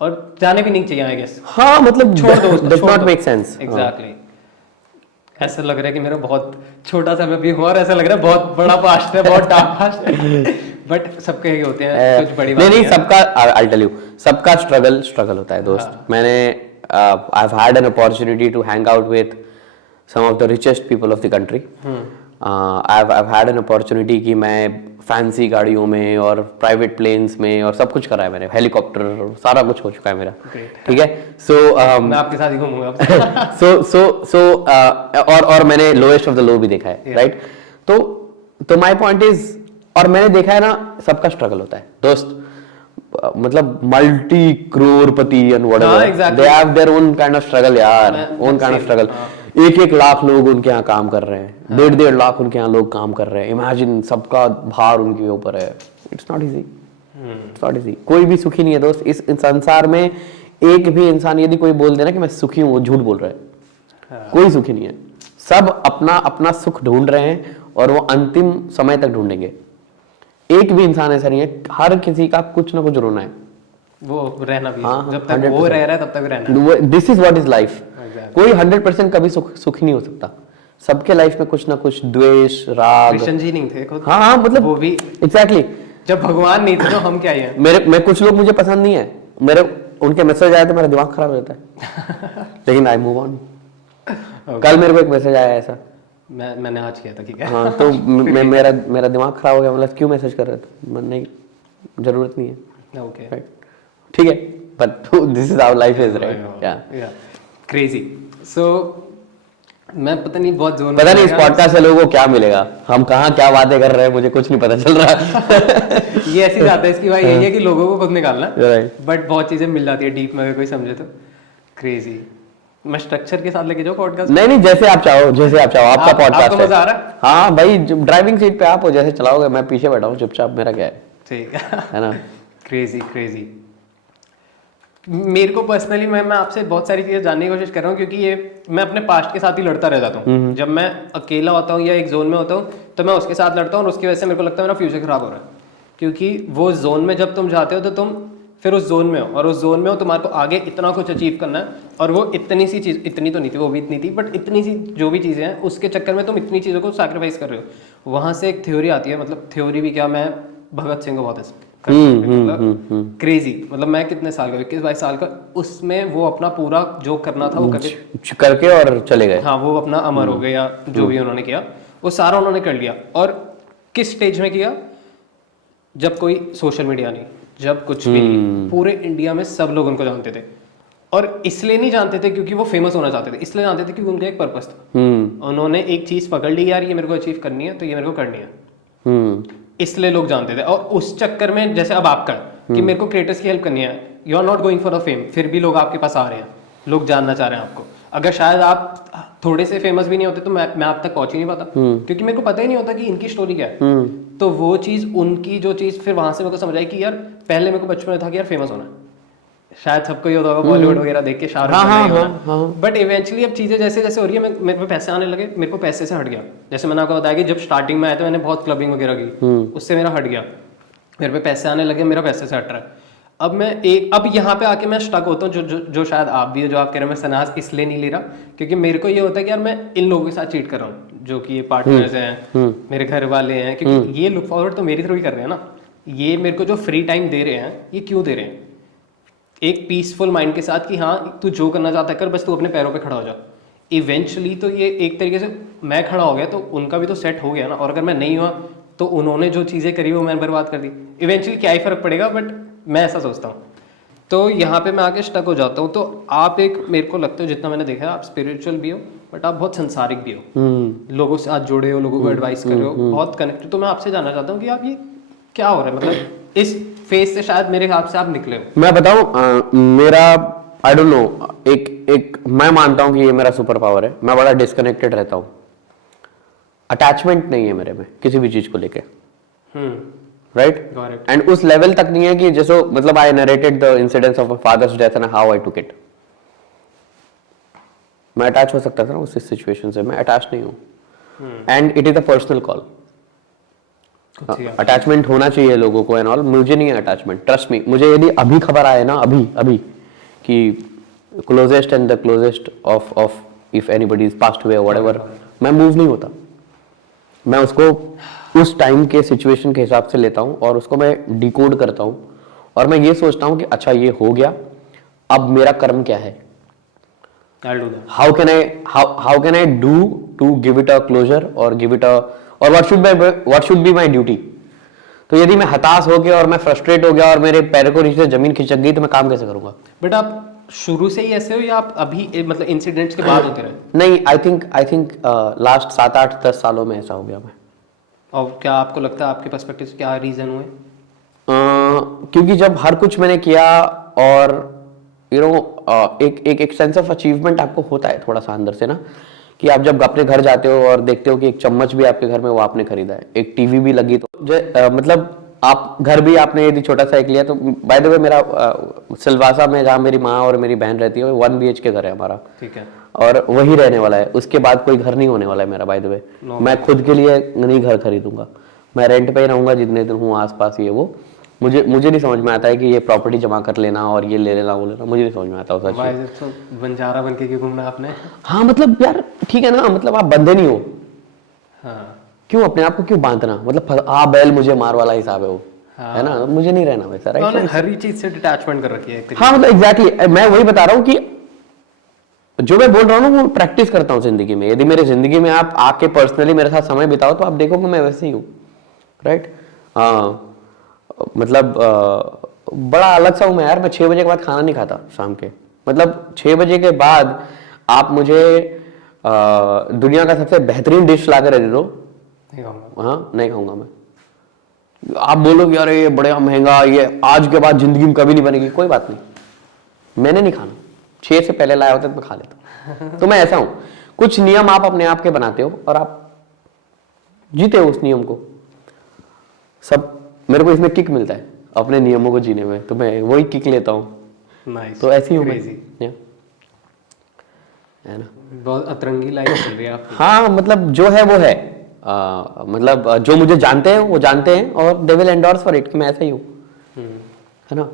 और जाने भी नहीं चाहिए. आई गेस हाँ मतलब छोड़ दो उसको, डज छोड़ नॉट दो. Make sense. एग्जैक्टली. ऐसा लग रहा है कि मेरा बहुत छोटा सा मैं भी हूँ और ऐसा लग रहा है बहुत बड़ा पास्ट है, बहुत डार्क पास्ट है. बट सबके ही होते हैं, कुछ बड़ी बात नहीं है. सबका आई टेल यू सबका स्ट्रगल होता है दोस्त. मैंने I have had an opportunity to hang out with some of the richest people of the country. I've had an opportunity कि मैं फैंसी गाड़ियों में और प्राइवेट प्लेन्स में और सब कुछ करा है मैंने, हेलीकॉप्टर सारा कुछ हो चुका है मेरा. ठीक है. सो मैं आपके साथ ही घूमूंगा. सो और मैंने लोएस्ट ऑफ द लो भी देखा है. राइट. तो माय पॉइंट इज, और मैंने देखा है ना सबका स्ट्रगल होता है दोस्त. मतलब multi crorepati and whatever they have their own kind of struggle यार. Own kind of struggle. 1-1 lakh लोग उनके यहाँ काम कर रहे हैं, 1.5 लाख उनके यहाँ लोग काम कर रहे हैं. इमेजिन सबका भार उनके ऊपर है. It's not easy. It's not easy. कोई भी सुखी नहीं है दोस्त इस संसार में. एक भी इंसान यदि कोई बोल दे ना कि मैं सुखी हूँ, वो झूठ बोल रहा है. कोई सुखी नहीं है. सब अपना अपना सुख ढूंढ रहे हैं और वो अंतिम समय तक ढूंढेंगे. एक भी इंसान ऐसा नहीं है. हर किसी का कुछ ना कुछ रोना है. वो रहना भी. हाँ, जब तक वो 100%. रह रहा है तब तक रहना. This is what is life. कोई 100% कभी सुखी नहीं हो सकता. सबके लाइफ में कुछ ना कुछ द्वेष, राग. कृष्ण जी नहीं थे खुद. हाँ मतलब वो भी एग्जैक्टली. जब भगवान नहीं थे तो हम क्या ही हैं. मैं कुछ लोग मुझे पसंद नहीं है. मेरे उनके मैसेज आए तो मेरा दिमाग खराब हो जाता है. लेकिन आई मूव ऑन. कल मेरे को एक मैसेज आया ऐसा. मैंने आज किया था. ठीक है. हाँ तो मेरा दिमाग खराब हो गया. मतलब क्यों मैसेज कर रहे थे. मन नहीं, जरूरत नहीं है. ओके. ठीक है. But this is how life is. Right. या क्रेजी. सो मैं पता नहीं बहुत जोर पता नहीं इस पॉडकास्ट से लोगों को क्या मिलेगा. हम कहाँ क्या बातें कर रहे हैं मुझे कुछ नहीं पता चल रहा. ये ऐसी बात है इसकी भाई, यही है कि लोगों को खुद निकालना. राइट. बट बहुत चीजें मिल जाती है डीप में अगर कोई समझे तो. क्रेजी. मैं स्ट्रक्चर के साथ लेके जाऊँ पॉडकास्ट. नहीं जैसे आप चाहो, जैसे आप चाहो. आपका पॉडकास्ट आपको मजा आ रहा है. हाँ भाई ड्राइविंग सीट पे आप हो, जैसे चलाओगे. मैं पीछे बैठा हूँ चुपचाप. मेरा क्या है. ठीक है ना. क्रेजी. मेरे को पर्सनली मैं आपसे बहुत सारी चीजें जानने की कोशिश कर रहा हूँ क्योंकि ये मैं अपने पास्ट के साथ ही लड़ता रह जाता हूँ. जब मैं अकेला होता हूँ या एक जोन में होता हूँ तो मैं उसके साथ लड़ता हूँ और उसकी वजह से मेरे को लगता है मेरा फ्यूचर खराब हो रहा है. क्योंकि वो जोन में जब तुम जाते हो तो तुम फिर उस जोन में हो, और उस जोन में हो तुम्हारे को आगे इतना कुछ अचीव करना है, और वो इतनी सी चीज़, इतनी तो नहीं थी, वो भी इतनी थी, बट इतनी सी जो भी चीज़ें हैं उसके चक्कर में तुम इतनी चीज़ों को सैक्रिफाइस कर रहे हो. वहाँ से एक थ्योरी आती है. मतलब थ्योरी भी क्या, मैं भगत सिंह को बहुत मतलब क्रेजी. मतलब मैं कितने साल का, 21-22 साल का, उसमें वो अपना पूरा जो करना था वो करके और चले गए. हाँ, वो अपना अमर हो गए या जो भी उन्होंने किया वो सारा उन्होंने कर लिया. और किस स्टेज में किया, जब कोई सोशल मीडिया नहीं, जब कुछ भी नहीं, पूरे इंडिया में सब लोग उनको जानते थे. और इसलिए नहीं जानते थे क्योंकि वो फेमस होना चाहते थे, इसलिए जानते थे क्योंकि उनका एक पर्पस था. उन्होंने एक चीज पकड़ ली, यार ये मेरे को अचीव करनी है तो ये मेरे को करनी है, इसलिए लोग जानते थे. और उस चक्कर में जैसे अब आपका कि मेरे को क्रिएटर्स की हेल्प करनी है, you are not going for the fame, फिर भी लोग आपके पास आ रहे हैं, लोग जानना चाह रहे हैं आपको. अगर शायद आप थोड़े से फेमस भी नहीं होते तो मैं आप तक पहुंच ही नहीं पाता, क्योंकि मेरे को पता ही नहीं होता कि इनकी स्टोरी क्या है. तो वो चीज, उनकी जो चीज, फिर वहां से मेरे को समझ आई कि यार पहले मेरे को बचपन में था कि यार फेमस होना है. शायद सबको ही होता होगा बॉलीवुड वगैरह देख के शाहरुख. बट इवेंचुअली अब चीजें जैसे जैसे हो रही है, मेरे पे पैसे आने लगे, मेरे को पैसे से हट गया. जैसे मैंने आपको बताया कि जब स्टार्टिंग में आया था मैंने बहुत क्लबिंग वगैरह की, उससे मेरा हट गया, मेरे पे पैसे आने लगे, मेरा पैसे से हट रहा है. अब यहाँ पे आके मैं स्टक होता हूँ, जो शायद आप भी हो, जो आप कह रहे हो मैं सनाज इसलिए नहीं ले रहा क्योंकि मेरे को ये होता है कि यार मैं इन लोगों के साथ चीट कर रहा हूँ, जो कि ये पार्टनर्स हैं, मेरे घर वाले हैं, क्योंकि ये लुक फॉरवर्ड तो मेरी थ्रू ही कर रहे हैं ना. ये मेरे को जो फ्री टाइम दे रहे हैं, ये क्यों दे रहे हैं? एक पीसफुल माइंड के साथ कि हाँ तू जो करना चाहता है कर, बस तू अपने पैरों पे खड़ा हो जा. इवेंचुअली तो ये एक तरीके से मैं खड़ा हो गया तो उनका भी तो सेट हो गया ना, और अगर मैं नहीं हुआ तो उन्होंने जो चीज़ें करी वो मैंने बर्बाद कर दी। इवेंचुअली क्या ही फ़र्क पड़ेगा, बट मैं ऐसा सोचता हूँ। तो यहाँ पे मैं आके स्टक हो जाता हूँ। तो आप एक, मेरे को लगता है जितना मैंने देखा है, आप स्पिरिचुअल भी हो बट आप बहुत संसारिक भी हो, लोगों से आज जुड़े हो, लोगों को एडवाइस कर रहे हो, बहुत कनेक्टेड। तो मैं आपसे जानना चाहता हूँ कि आप ये क्या हो रहा है, मतलब इस फेज से शायद मेरे हिसाब से आप निकले हो। मैं बताऊं, मेरा आई डोंट नो, एक मैं मानता हूं कि ये मेरा सुपर पावर है। मैं बड़ा डिस्कनेक्टेड रहता हूं, अटैचमेंट नहीं है मेरे में किसी भी चीज को लेके, राइट। एंड उस लेवल तक नहीं है कि जैसे मतलब I narrated the incidents of my father's death and how I took it. मैं अटैच हो सकता था ना उस सिचुएशन से, मैं अटैच नहीं हूं। And it is a personal call. Attachment होना चाहिए लोगों को एंड ऑल, मुझे नहीं है अटैचमेंट, ट्रस्ट मी। मुझे यदि अभी खबर आए ना, अभी कि closest and the closest of if anybody is passed away और व्हाटएवर, मैं मूव नहीं होता। मैं उसको उस टाइम के सिचुएशन के हिसाब से लेता हूं और उसको मैं डिकोड करता हूं, और मैं ये सोचता हूं कि अच्छा ये हो गया, अब मेरा कर्म क्या है, how can I do to give it a closure और गिव इट अ, और what should be my duty. तो यदि मैं हताश हो गया और मैं फ्रस्ट्रेट हो गया और मेरे पैर को नीचे जमीन खिसक गई तो मैं काम कैसे करूंगा। बट आप शुरू से ही ऐसे हो या आप अभी मतलब इंसिडेंट्स के बाद होते रहे? नहीं, आई थिंक लास्ट 7-8-10 सालों में ऐसा हो गया मैं। और क्या आपको लगता है, आपके पर्सपेक्टिव से क्या रीजन हुए? क्योंकि जब हर कुछ मैंने किया और यू नो एक सेंस ऑफ अचीवमेंट आपको होता है थोड़ा सा अंदर से ना, कि आप जब अपने घर जाते हो और देखते हो कि एक चम्मच भी आपके घर में वो आपने खरीदा है, एक टीवी भी लगी, तो मतलब आप घर भी आपने यदि छोटा सा एक लिया। तो बाय द वे मेरा सिलवासा में जहाँ मेरी माँ और मेरी बहन रहती है 1 BHK घर है हमारा, ठीक है, और वही रहने वाला है। उसके बाद कोई घर नहीं होने वाला है मेरा बाय द वे। मैं खुद के लिए नहीं घर खरीदूंगा, मैं रेंट पे ही रहूंगा जितने दिन हूँ आसपास। ये वो मुझे नहीं समझ में आता है कि ये प्रॉपर्टी जमा कर लेना और ये ले लेना वो लेना, मुझे नहीं समझ में आता सच में। बंजारा बन के क्यों घूमना आपने? हाँ मतलब यार ठीक है ना, मतलब आप बंधे नहीं हो, हाँ, क्यों अपने आप को क्यों बांधना, मतलब बैल मुझे मार वाला हिसाब है वो, है ना, मुझे नहीं रहना वैसा, राइट। हर चीज से डिटैचमेंट कर रखी है। हाँ मतलब एग्जैक्टली, मैं वही बता रहा हूँ कि जो मैं बोल रहा हूँ ना वो प्रैक्टिस करता हूँ जिंदगी में। यदि मेरे जिंदगी में आप आके पर्सनली मेरे साथ समय बिताओ तो आप देखोगे मैं वैसे ही हूँ, राइट। मतलब बड़ा अलग सा हूँ मैं यार। मैं 6 बजे के बाद खाना नहीं खाता शाम के, मतलब 6 बजे के बाद आप मुझे दुनिया का सबसे बेहतरीन डिश ला कर दे दो, हाँ नहीं खाऊंगा मैं। आप बोलोगे यार ये बड़ा महंगा, ये आज के बाद जिंदगी में कभी नहीं बनेगी, कोई बात नहीं, मैंने नहीं खाना। 6 से पहले लाया होता तो मैं खा लेता। तो मैं ऐसा हूं, कुछ नियम आप अपने आप के बनाते हो और आप जीते हो उस नियम को। सब मेरे को इसमें किक मिलता है अपने नियमों को जीने में, तो मैं वही किक लेता हूँ। तो ऐसी हूँ मैं, है ना। बहुत अतरंगी लाइफ चल रही है आपकी। हाँ मतलब जो है वो है, मतलब जो मुझे जानते हैं वो जानते हैं और they will endorse for it कि मैं ऐसा ही हूँ, है ना।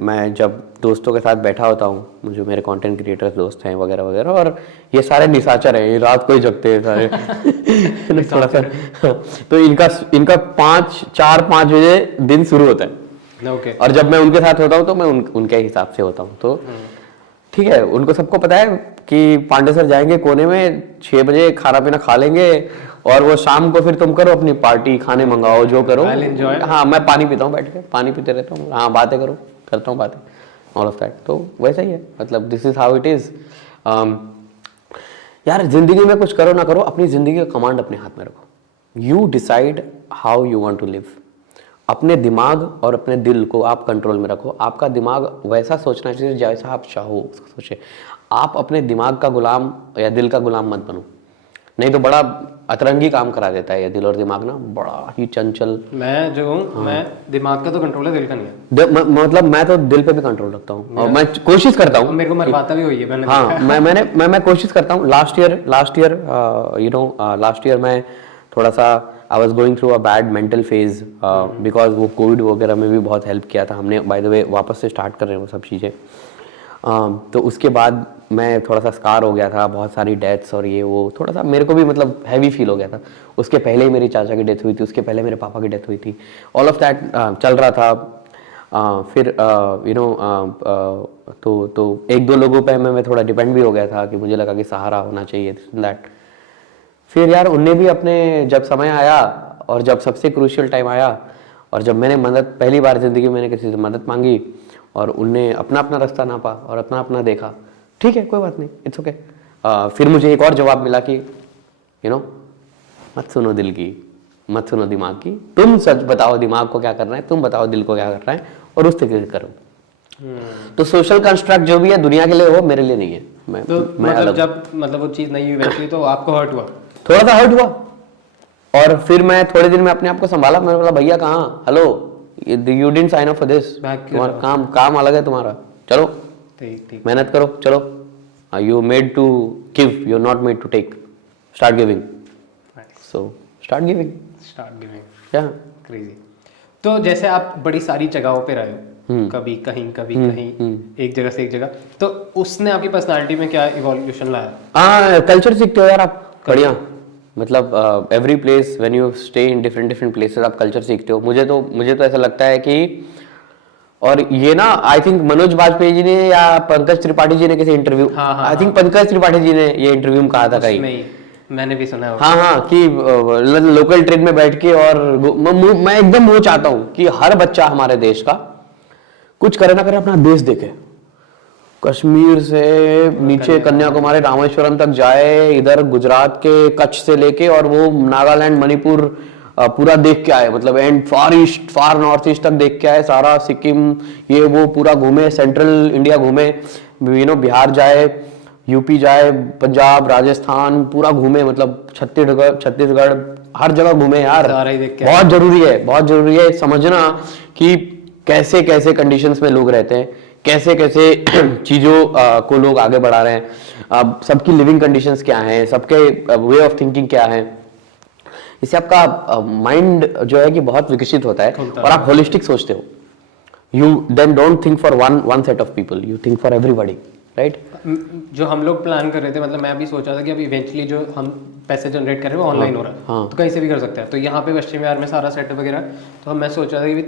मैं जब दोस्तों के साथ बैठा होता हूँ, मुझे मेरे कंटेंट क्रिएटर्स दोस्त हैं वगैरह वगैरह, और ये सारे निशाचर हैं, ये रात को ही जगते हैं सारे थोड़ा सा। तो इनका 4-5 बजे दिन शुरू होता है, okay. और जब मैं उनके साथ होता हूँ तो मैं उनके हिसाब से होता हूँ। तो ठीक है, उनको सबको पता है कि पांडे सर जाएंगे कोने में 6 बजे, खाना पीना खा लेंगे, और वो शाम को फिर तुम करो अपनी पार्टी, खाने मंगाओ, जो करो। हाँ मैं पानी पीता हूँ, बैठ के पानी पीते रहता हूँ, हाँ बातें करता हूँ बातें, ऑल ऑफ दैट। तो वैसा ही है, मतलब this is how it is. यार जिंदगी में कुछ करो ना करो, अपनी जिंदगी का कमांड अपने हाथ में रखो। You decide how you want to live. अपने दिमाग और अपने दिल को आप कंट्रोल में रखो। आपका दिमाग वैसा सोचना चाहिए जैसा आप चाहो उसको सोचे। आप अपने दिमाग का गुलाम या दिल का गुलाम मत बनो, नहीं तो बड़ा अतरंगी काम करा देता है ये दिल और दिमाग ना, बड़ा ही चंचल। मैं जो हूँ, मैं दिमाग का तो कंट्रोल है, दिल का नहीं है। मतलब मैं तो दिल पे भी कंट्रोल रखता हूँ और मैं कोशिश करता हूँ। मेरे को मरवाता भी हुई है मैंने। हाँ मैं कोशिश करता हूँ। लास्ट ईयर मैं थोड़ा सा I was going through a bad mental phase, because वो कोविड वगैरह में भी बहुत हेल्प किया था हमने। बाय द वे वापस से स्टार्ट कर रहे हैं वो सब चीज़ें। तो उसके बाद मैं थोड़ा सा स्कार हो गया था, बहुत सारी डेथ्स और ये वो, थोड़ा सा मेरे को भी मतलब हैवी फील हो गया था। उसके पहले ही मेरी चाचा की डेथ हुई थी, उसके पहले मेरे पापा की डेथ हुई थी, ऑल ऑफ दैट चल रहा था। फिर यू नो तो एक दो लोगों पे मैं थोड़ा डिपेंड भी हो गया था कि मुझे लगा कि सहारा होना चाहिए दैट। फिर यार उनने भी अपने जब समय आया और जब सबसे क्रूशियल टाइम आया और जब मैंने मदद पहली बार ज़िंदगी में मैंने किसी से मदद मांगी और उनने अपना अपना रास्ता नापा और अपना अपना देखा, ठीक है कोई बात नहीं, इट्स ओके। फिर मुझे एक और जवाब मिला कि यू नो मत सुनो दिल की, मत सुनो दिमाग की, तुम सच बताओ दिमाग को क्या करना है, तुम बताओ दिल को क्या करना है और उस तरीके से करो। तो सोशल कंस्ट्रक्ट जो भी है दुनिया के लिए हो, मेरे लिए नहीं है। मैं मतलब अलग जब मतलब वो चीज़ नहीं हुई इवेंचुअली तो आपको हर्ट हुआ? थोड़ा सा हर्ट हुआ और फिर मैं थोड़े दिन में अपने आप को संभाला। मैंने बोला भैया कहाँ, hello you didn't sign up for this, तुम्हारा काम अलग है तुम्हारा, चलो ठीक मेहनत करो, चलो you made to give, you not made to take, start giving. So start giving या क्रेजी। तो जैसे आप बड़ी सारी जगहों पे रहे हो, कभी कहीं कभी कहीं, एक जगह से एक जगह, तो उसने आपकी पर्सनालिटी में क्या इवोल्यूशन लाया? कल्चर सीखते हो यार आप, बढ़िया। मतलब every place when you stay in different different places आप कल्चर सीखते हो। मुझे तो ऐसा लगता है कि, और ये ना आई थिंक मनोज बाजपेयी जी ने या पंकज त्रिपाठी जी ने किसी interview, I think Pankaj Tripathi ji ने ये इंटरव्यू में कहा था कहीं, मैंने भी सुना है। हाँ कि लोकल ट्रेन में बैठ के, और मैं एकदम वो चाहता हूँ कि हर बच्चा हमारे देश का कुछ करे ना करे अपना देश देखे, कश्मीर से नीचे कन्याकुमारी रामेश्वरम तक जाए, इधर गुजरात के कच्छ से लेके और वो नागालैंड मणिपुर पूरा देख के आए, मतलब and far east far north east तक देख के आए, सारा सिक्किम ये वो पूरा घूमे, सेंट्रल इंडिया घूमे, यू नो बिहार जाए, यूपी जाए, पंजाब राजस्थान पूरा घूमे, मतलब छत्तीसगढ़ हर जगह घूमे यार। बहुत जरूरी है समझना कि कैसे कैसे कंडीशंस में लोग रहते हैं, कैसे कैसे चीज़ों को लोग आगे बढ़ा रहे हैं, सबकी लिविंग कंडीशंस क्या हैं, सबके वे ऑफ थिंकिंग क्या है। इससे आपका माइंड जो है कि बहुत विकसित होता है और आप होलिस्टिक सोचते हो। You then don't think for one set of people, you think for everybody, right? जो हम लोग प्लान कर रहे थे, मतलब मैं अभी सोचा था कि अभी इवेंचुअली जो हम पैसे जनरेट कर रहे हैं वो ऑनलाइन हो रहा है, तो कहीं से भी कर सकते हैं। तो यहाँ पे पश्चिम बिहार में सारा सेटअप वगैरह, तो मैं सोचा था कि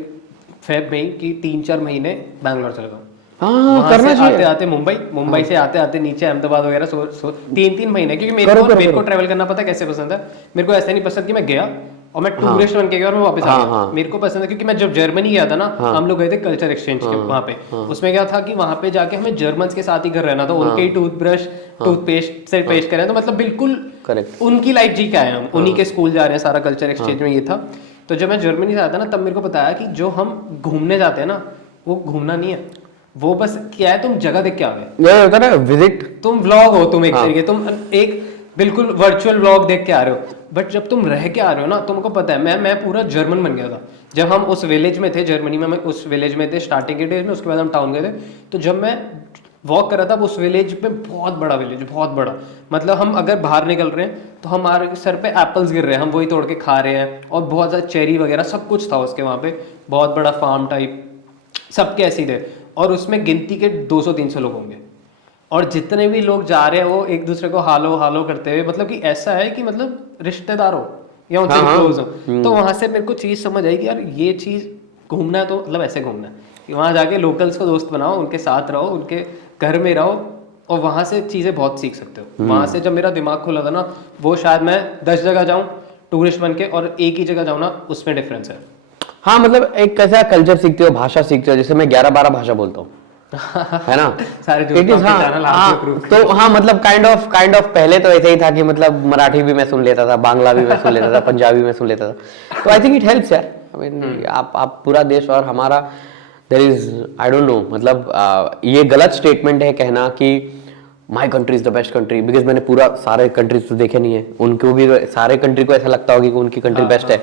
फेब में ही कि 3-4 महीने बैंगलोर चले जाऊँ, करना चाहिए। आते आते मुंबई से आते आते नीचे अहमदाबाद वगैरह 3-3 महीने, क्योंकि मेरे को ट्रैवल करना पता है कैसे पसंद है। मेरे को ऐसा नहीं पसंद कि मैं गया और मैं टूरिस्ट बन के गया और मैं वापस आ गया। मेरे को पसंद है क्योंकि मैं जब जर्मनी गया था ना, हम लोग गए थे कल्चर एक्सचेंज के वहाँ पे, उसमें क्या था कि वहाँ पे जाके हमें जर्मन्स के साथ ही घर रहना था, उनके टूथब्रश टूथपेस्ट से पेश करें, तो मतलब बिल्कुल उनकी लाइफ जी के आए हम, उन्हीं के स्कूल जा रहे हैं, सारा कल्चर एक्सचेंज में ये था। तो जब मैं जर्मनी से आता ना, तब मेरे को पता है कि जो हम घूमने जाते हैं ना, वो घूमना नहीं है, वो बस क्या है, तुम जगह देख के आ गए, होता है विजिट, तुम व्लॉग हो, तुम एक तरीके, तुम एक बिल्कुल वर्चुअल व्लॉग देख के आ रहे हो। बट जब तुम रह के आ रहे हो ना, तुमको पता है, मैं पूरा जर्मन बन गया था। जब हम उस विलेज में थे जर्मनी में, उस विलेज में थे स्टार्टिंग के डेज में, उसके बाद हम टाउन गए थे। तो जब मैं वॉक कर रहा था उस विलेज में, बहुत बड़ा विलेज, बहुत बड़ा, मतलब हम अगर बाहर निकल रहे हैं तो हमारे सर पे एप्पल्स गिर रहे हैं, हम वही तोड़ के खा रहे हैं, और बहुत ज़्यादा चेरी वगैरह सब कुछ था उसके वहाँ पे, बहुत बड़ा फार्म टाइप, सबके ऐसे थे। और उसमें गिनती के 200-300 लोग होंगे, और जितने भी लोग जा रहे हैं वो एक दूसरे को हालो हालो करते हुए, मतलब कि ऐसा है कि मतलब रिश्तेदार हो या उनसे क्लोज हो। तो वहां से मेरे को चीज समझ आई कि यार ये चीज घूमना है तो मतलब ऐसे घूमना है कि वहां जाके लोकल्स को दोस्त बनाओ, उनके साथ रहो, उनके घर में रहो, और वहां से चीजें बहुत सीख सकते हो। वहां से जब मेरा दिमाग खुला था ना, वो शायद मैं 10 जगह जाऊं टूरिस्ट बन के और एक ही जगह जाऊं ना, उसमें डिफरेंस है। हाँ, मतलब एक कैसा कल्चर सीखते हो, भाषा सीखते हो, जैसे मैं 11-12 भाषा बोलता हूँ है ना, सारे तो हाँ, मतलब काइंड ऑफ पहले तो ऐसे ही था कि मतलब मराठी भी मैं सुन लेता था, बांग्ला भी मैं सुन लेता था, पंजाबी में सुन लेता था। तो आई थिंक इट हेल्प्स यार। आई मीन आप पूरा देश, और हमारा there is I don't know, मतलब ये गलत स्टेटमेंट है कहना कि my country is the best country, because मैंने पूरा सारे कंट्रीज तो देखे नहीं है, उनको भी सारे कंट्री को ऐसा लगता होगा कि उनकी कंट्री बेस्ट है।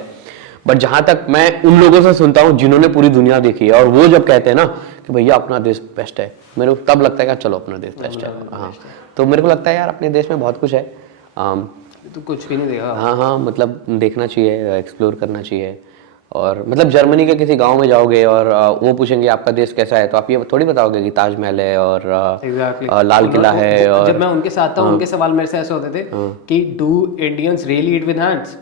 बट जहां तक मैं उन लोगों से सुनता हूँ जिन्होंने पूरी दुनिया देखी है, और वो जब कहते हैं ना कि भैया अपना देश बेस्ट है, मेरे को तब लगता है कि चलो अपना देश बेस्ट है। हाँ, तो मेरे को लगता है यार अपने देश में बहुत कुछ है। तो कुछ भी नहीं देखा। हाँ, मतलब देखना चाहिए, एक्सप्लोर करना चाहिए। और मतलब जर्मनी के किसी गांव में जाओगे और वो पूछेंगे आपका देश कैसा है, तो आप ये थोड़ी बताओगे कि ताजमहल है और लाल किला है। और जब मैं उनके साथ था, उनके सवाल मेरे से ऐसे होते थे कि do Indians really eat with hands,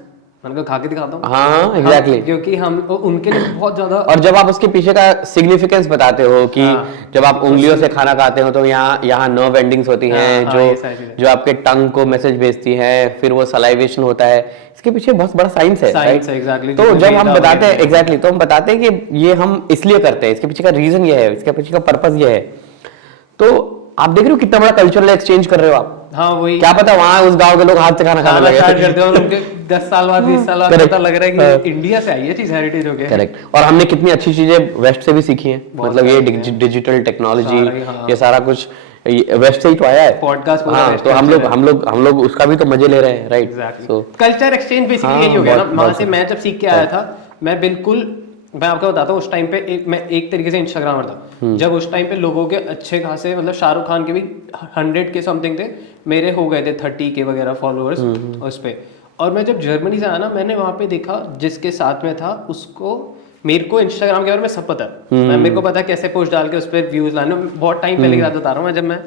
मैंने कहा खा के दिखाता हूँ। हाँ एग्जैक्टली, क्योंकि हम उनके लिए बहुत ज्यादा। और जब आप उसके पीछे का सिग्निफिकेंस बताते हो कि जब आप उंगलियों से खाना खाते हो तो यहाँ नर्व एंडिंग्स होती हैं जो आपके टंग को मैसेज भेजती हैं, फिर वो सलाइवेशन होता है, इसके पीछे बहुत बड़ा साइंस है, साइंस है एग्जैक्टली। तो जब हम बताते हैं एग्जैक्टली, तो हम बताते हैं कि ये हम इसलिए करते हैं, इसके पीछे का रीजन ये है, इसके पीछे का पर्पस ये है। तो आप देख रहे हो कितना बड़ा कल्चरल एक्सचेंज कर रहे हो आप। हाँ वही, क्या पता वहां उस गांव के लोग हाथ से खाना खाने लगे करते हैं और उनके 10 साल बाद 20 साल बाद पता लग रहा है कि इंडिया से आई है चीज, हेरिटेज हो गया। करेक्ट। और हमने कितनी अच्छी चीजें वेस्ट से भी सीखी हैं, मतलब ये डिजिटल टेक्नोलॉजी, ये सारा कुछ वेस्ट से ही तो आया है। पॉडकास्ट तो हम लोग उसका भी तो मजे ले रहे हैं, राइट। तो कल्चर एक्सचेंज बेसिकली यही हो गया ना। वहां से मैं जब सीख के आया था, मैं बिल्कुल, मैं आपको बताता हूँ, उस टाइम पे मैं एक तरीके से इंस्टाग्रामर था। जब उस टाइम पे लोगों के अच्छे खासे, मतलब शाहरुख खान के भी 100 के समथिंग थे, मेरे हो गए थे 30 के वगैरह फॉलोअर्स उस पे। और मैं जब जर्मनी से आया ना, मैंने वहाँ पे देखा जिसके साथ में था उसको, मेरे को इंस्टाग्राम के बारे में सब पता है, मेरे को पता है कैसे पोस्ट डाल के उस पर व्यूज लाने। बहुत टाइम पहले की बात बता रहा हूँ मैं, जब मैं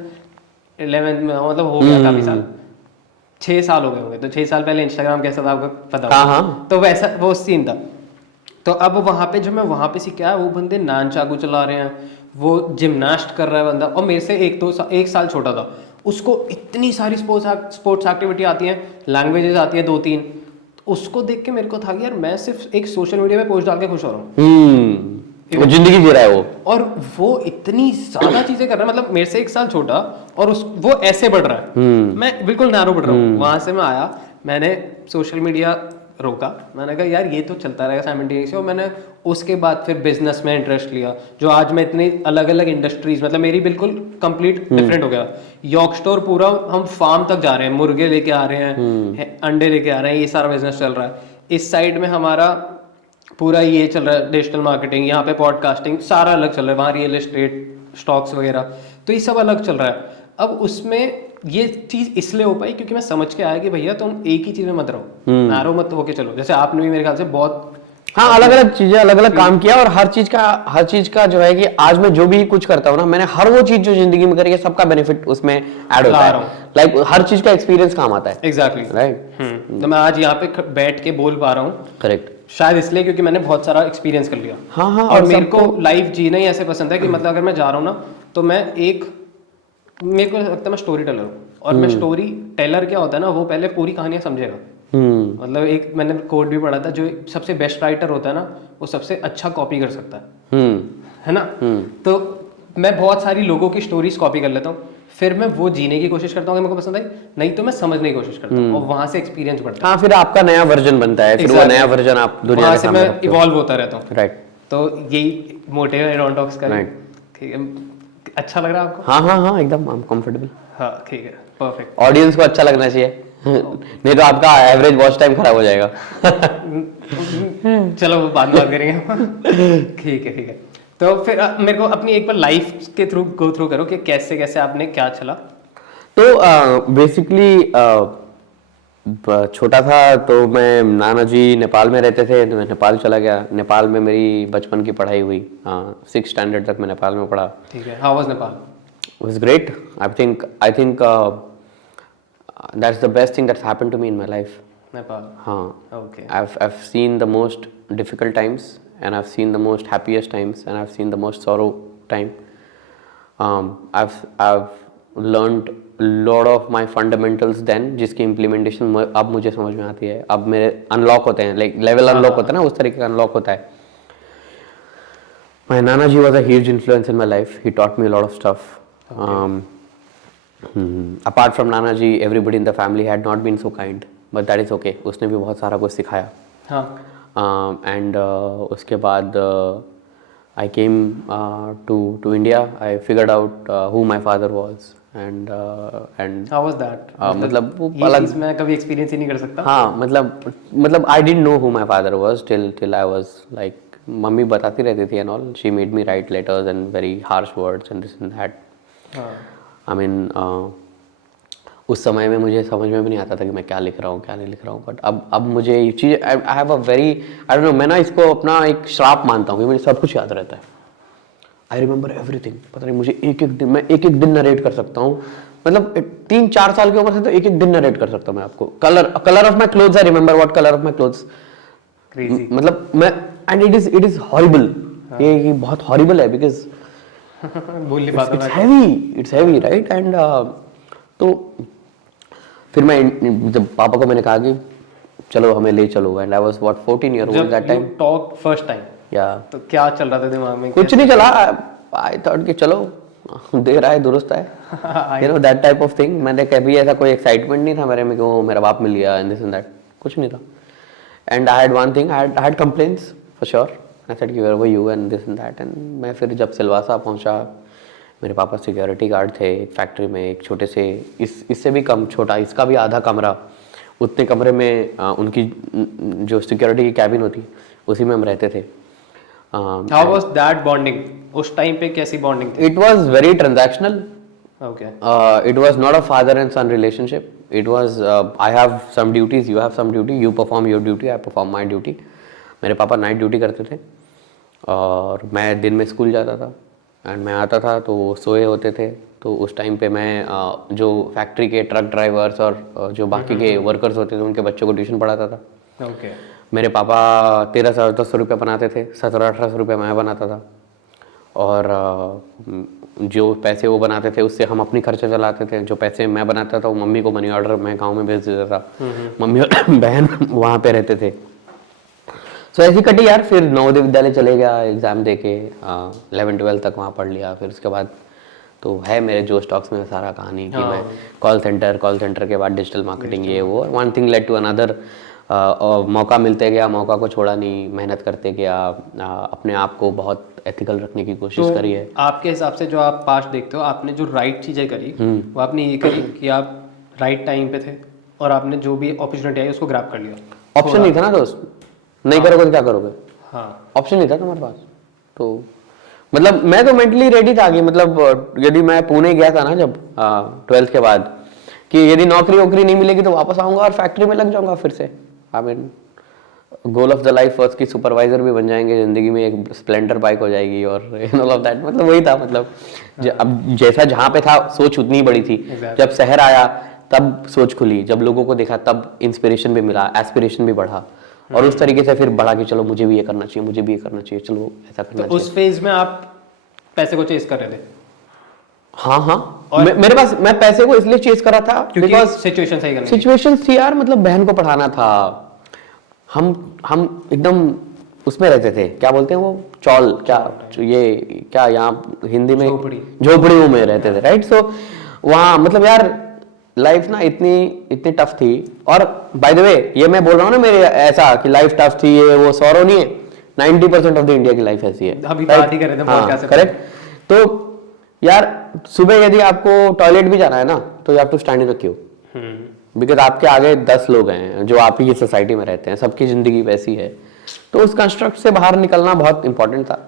11th में, मतलब हो गया काफी साल, 6 साल हो गए होंगे, तो 6 साल पहले इंस्टाग्राम कैसा था आपको पता होगा। तो वैसा वो सीन था। तो अब वहाँ पे जो मैं वहाँ पे सीख के आया, वो बंदे नान चाकू चला रहे हैं, वो जिमनास्ट कर रहा है बंदा, और मेरे से 1 साल छोटा था। उसको इतनी सारी स्पोर्ट्स एक्टिविटी आती हैं, लैंग्वेजेस आती हैं 2-3। उसको देख के मेरे को था कि यार मैं सिर्फ एक सोशल मीडिया पे पोस्ट डाल के खुश हो रहा हूँ, वो जिंदगी जी रहा है वो, और वो इतनी ज्यादा चीजें कर रहा है, मतलब मेरे से 1 साल छोटा, और वो ऐसे बढ़ रहा है, मैं बिल्कुल नैरो बढ़ रहा हूँ। वहां से मैं आया, मैंने सोशल मीडिया रोका, मैंने कहा यार ये तो चलता रहेगा साइमल्टेनियसली, और मैंने उसके बाद फिर बिजनेस में इंटरेस्ट लिया, जो आज मैं इतनी अलग अलग इंडस्ट्रीज, मतलब मेरी बिल्कुल कंप्लीट डिफरेंट हो गया। यॉर्क स्टोर पूरा हम फार्म तक जा रहे हैं, मुर्गे लेके आ रहे हैं, अंडे लेके आ रहे हैं, ये सारा बिजनेस चल रहा है। इस साइड में हमारा पूरा ये चल रहा है डिजिटल मार्केटिंग, यहाँ पे पॉडकास्टिंग, सारा अलग चल रहा है, वहाँ रियल एस्टेट, स्टॉक्स वगैरह, तो ये सब अलग चल रहा है। अब उसमें ये चीज इसलिए हो पाई क्योंकि मैं समझ के आया कि भैया तुम एक ही चीज में मत रहो, नैरो मत होके चलो। जैसे आपने भी मेरे ख्याल से बहुत अलग अलग चीजें, अलग अलग काम किया, और हर चीज का जो है कि आज मैं जो भी कुछ करता हूँ ना, मैंने हर वो चीज जो जिंदगी में करी है, सबका बेनिफिट उसमें ऐड होता है, लाइक हर चीज का एक्सपीरियंस काम आता है। Exactly, right. तो मैं आज यहाँ पे बैठ के बोल पा रहा हूँ, करेक्ट, शायद इसलिए क्योंकि मैंने बहुत सारा एक्सपीरियंस कर लिया। हाँ, और मेरे को लाइफ जीना ही ऐसे पसंद है कि मतलब अगर मैं जा रहा हूँ ना, तो मेरे को लगता है मैं स्टोरी टेलर हूँ, और मैं स्टोरी टेलर क्या होता है ना, वो पहले पूरी कहानियां समझेगा। मतलब एक मैंने कोड भी पढ़ा था, जो सबसे बेस्ट राइटर होता है ना, वो सबसे अच्छा कॉपी कर सकता है ना। तो मैं बहुत सारी लोगों की स्टोरीज कॉपी कर लेता हूँ, फिर मैं वो जीने की कोशिश करता हूँ अगर मेरे को पसंद आई, नहीं तो मैं समझने की कोशिश करता हूँ, और वहां से एक्सपीरियंस बढ़ता है। फिर आपका नया वर्जन बनता है, फिर वो नया वर्जन आप दुनिया से मैं इवॉल्व होता रहता हूँ, राइट। तो यही मोटिव है एडोन टॉक्स का। ठीक है, अच्छा लग रहा है आपको? हाँ, एकदम आई एम कंफर्टेबल। हाँ ठीक है, परफेक्ट। ऑडियंस को अच्छा लगना चाहिए, नहीं तो आपका एवरेज वॉच टाइम खराब हो जाएगा। चलो वो बाद में बात करेंगे। ठीक है। तो फिर मेरे को अपनी एक बार लाइफ के थ्रू गो थ्रू करो कि कैसे कैसे आपने क्या चला। तो बेसिकली छोटा था तो मैं, नाना जी नेपाल में रहते थे, तो मैं नेपाल चला गया। नेपाल में मेरी बचपन की पढ़ाई हुई, 6th स्टैंडर्ड तक मैं नेपाल में पढ़ा। ठीक है, how was Nepal? It was great. I think that's the best thing that's happened to me in my life. Nepal. हाँ. Okay. I've seen the most difficult times, and I've seen the most happiest times, and I've seen the most sorrow time. I've learned a lot of my fundamentals then, जिसकी implementation अब मुझे समझ में आती है, अब मेरे unlock होते हैं, like level unlock होता है ना, उस तरीके का unlock होता है। My Nana ji was a huge influence in my life. He taught me a lot of stuff. Apart from Nana ji, everybody in the family had not been so kind, but that is okay. उसने भी बहुत सारा कुछ सिखाया। हाँ। And उसके बाद I came to India. I figured out who my father was, and how was that? मतलब वो अलग, मैं कभी एक्सपीरियंस ही नहीं कर सकता। हाँ, मतलब I didn't know who my father was till I was like, mummy बताती रहती थी and all. She made me write letters and very harsh words and this and that. I mean, उस समय में मुझे समझ में भी नहीं आता था कि मैं क्या लिख रहा हूँ, क्या नहीं लिख रहा हूँ, बट अब मुझे ये चीज़, I have a very, I don't know, मैं ना इसको अपना एक श्राप मानता हूँ कि मुझे सब कुछ याद रहता है। I remember everything. पता नहीं मुझे एक एक दिन, मैं एक एक दिन नरेट कर सकता हूँ, मतलब 3-4 साल की उम्र से तो एक एक दिन नरेट कर सकता हूँ मैं आपको। Colour of my clothes, I remember what colour of my clothes. Crazy. मतलब मैं, एंड इट इज हॉरिबल। ये बहुत हॉरिबल है बिकॉज बोल नहीं पाता इट्स हैवी राइट। एंड तो फिर मैं जब पापा को मैंने कहा कि चलो हमें ले चलो, and I was what 14 year old that time. Talk first time, या तो क्या चल रहा था दिमाग में? कुछ नहीं चला, आई थॉट कि चलो देर आए दुरुस्त आए, you know that type of thing. मैंने कभी ऐसा कोई एक्साइटमेंट नहीं था मेरे में कि वो मेरा बाप मिल गया एंड दिस एंड दैट, कुछ नहीं था। And I had one thing, I had complaints for sure. I said कि where were you and this and that. And मैं फिर जब सिलवासा पहुंचा, मेरे पापा सिक्योरिटी गार्ड थे एक फैक्ट्री में, एक छोटे से, इससे भी कम छोटा, इसका भी आधा कमरा, उतने कमरे में उनकी जो सिक्योरिटी की कैबिन होती उसी में हम रहते थे। How was that bonding? उस टाइम पे कैसी बॉन्डिंग थी? It was very transactional. Okay. It was not a father and son relationship. It was I have some duties, you have some duty, you perform your duty, I perform my duty. मेरे पापा नाइट ड्यूटी करते थे और मैं दिन में स्कूल जाता था, एंड मैं आता था तो वो सोए होते थे। तो उस टाइम पे मैं जो फैक्ट्री के ट्रक ड्राइवर्स और जो बाकी के वर्कर्स होते थे उनके बच्चों को ट्यूशन पढ़ाता था। Okay. मेरे पापा 1300-1400 रुपये बनाते थे, 1700-1800 रुपये मैं बनाता था। और जो पैसे वो बनाते थे उससे हम अपनी खर्चा चलाते थे। जो पैसे मैं बनाता था वो मम्मी को मनी ऑर्डर मैं गांव में भेज देता था। मम्मी और बहन वहाँ पे रहते थे। सो ऐसी कटी यार। फिर नवोदय विद्यालय चले गया, एग्ज़ाम दे के 11-12 तक वहाँ पढ़ लिया। फिर उसके बाद तो है मेरे जो स्टॉक्स में सारा कहानी कि मैं कॉल सेंटर के बाद डिजिटल मार्केटिंग, ये वो, one thing led to another. और मौका मिलते गया, मौका को छोड़ा नहीं, मेहनत करते गया, अपने आप को बहुत एथिकल रखने की कोशिश तो करी है। आपके हिसाब से जो आप पास्ट देखते हो, आपने जो राइट चीज़ें करी वो आपने ये करी कि आप राइट टाइम पे थे और आपने जो भी अपॉर्चुनिटी आई उसको ग्रैब कर लिया। ऑप्शन नहीं था ना दोस्त, नहीं करोगे तो क्या करोगे? हाँ, ऑप्शन नहीं था तुम्हारे पास। तो मतलब मैं तो मेंटली रेडी था कि मतलब यदि मैं पुणे गया था ना जब 12th के बाद, कि यदि नौकरी वोकरी नहीं मिलेगी तो वापस आऊँगा और फैक्ट्री में लग जाऊँगा फिर से। I mean goal of the life first की सुपरवाइजर भी बन जाएंगे ज़िंदगी में, एक स्प्लेंडर बाइक हो जाएगी और ऑल ऑफ दैट। मतलब वही था, मतलब अब जैसा जहाँ पे था सोच उतनी ही बड़ी थी। जब शहर आया तब सोच खुली, जब लोगों को देखा तब इंस्पिरेशन भी मिला, एस्पिरेशन भी बढ़ा, और उस तरीके से फिर बढ़ा कि चलो मुझे भी ये करना चाहिए, मुझे भी ये करना चाहिए, चलो ऐसा करना चाहिए। उस फेज में आप पैसे को चेस कर रहे थे? हाँ, मेरे पास, मैं पैसे को इसलिए चेस कर रहा था क्योंकि सिचुएशन सही करनी, सिचुएशन थी यार। मतलब बहन को पढ़ाना था, हम एकदम उसमें रहते थे, क्या बोलते हैं वो, चौल, क्या ये क्या यहाँ हिंदी में, झोपड़ियों में रहते थे, राइट। सो वहाँ मतलब यार लाइफ ना इतनी टफ थी। और बाय द वे ये मैं बोल रहा हूँ ना मेरे ऐसा कि लाइफ टफ थी, ये वो सौरव नहीं है, 90% ऑफ द इंडिया की लाइफ ऐसी है। अभी बात ही कर रहे थे पॉडकास्ट से। करेक्ट। तो यार सुबह यदि आपको टॉयलेट भी जाना है ना तो you have to stand in a queue, because आपके आगे 10 लोग हैं जो आप ही की सोसाइटी में रहते हैं, सबकी जिंदगी वैसी है। तो उस कंस्ट्रक्ट से बाहर निकलना बहुत इंपॉर्टेंट था।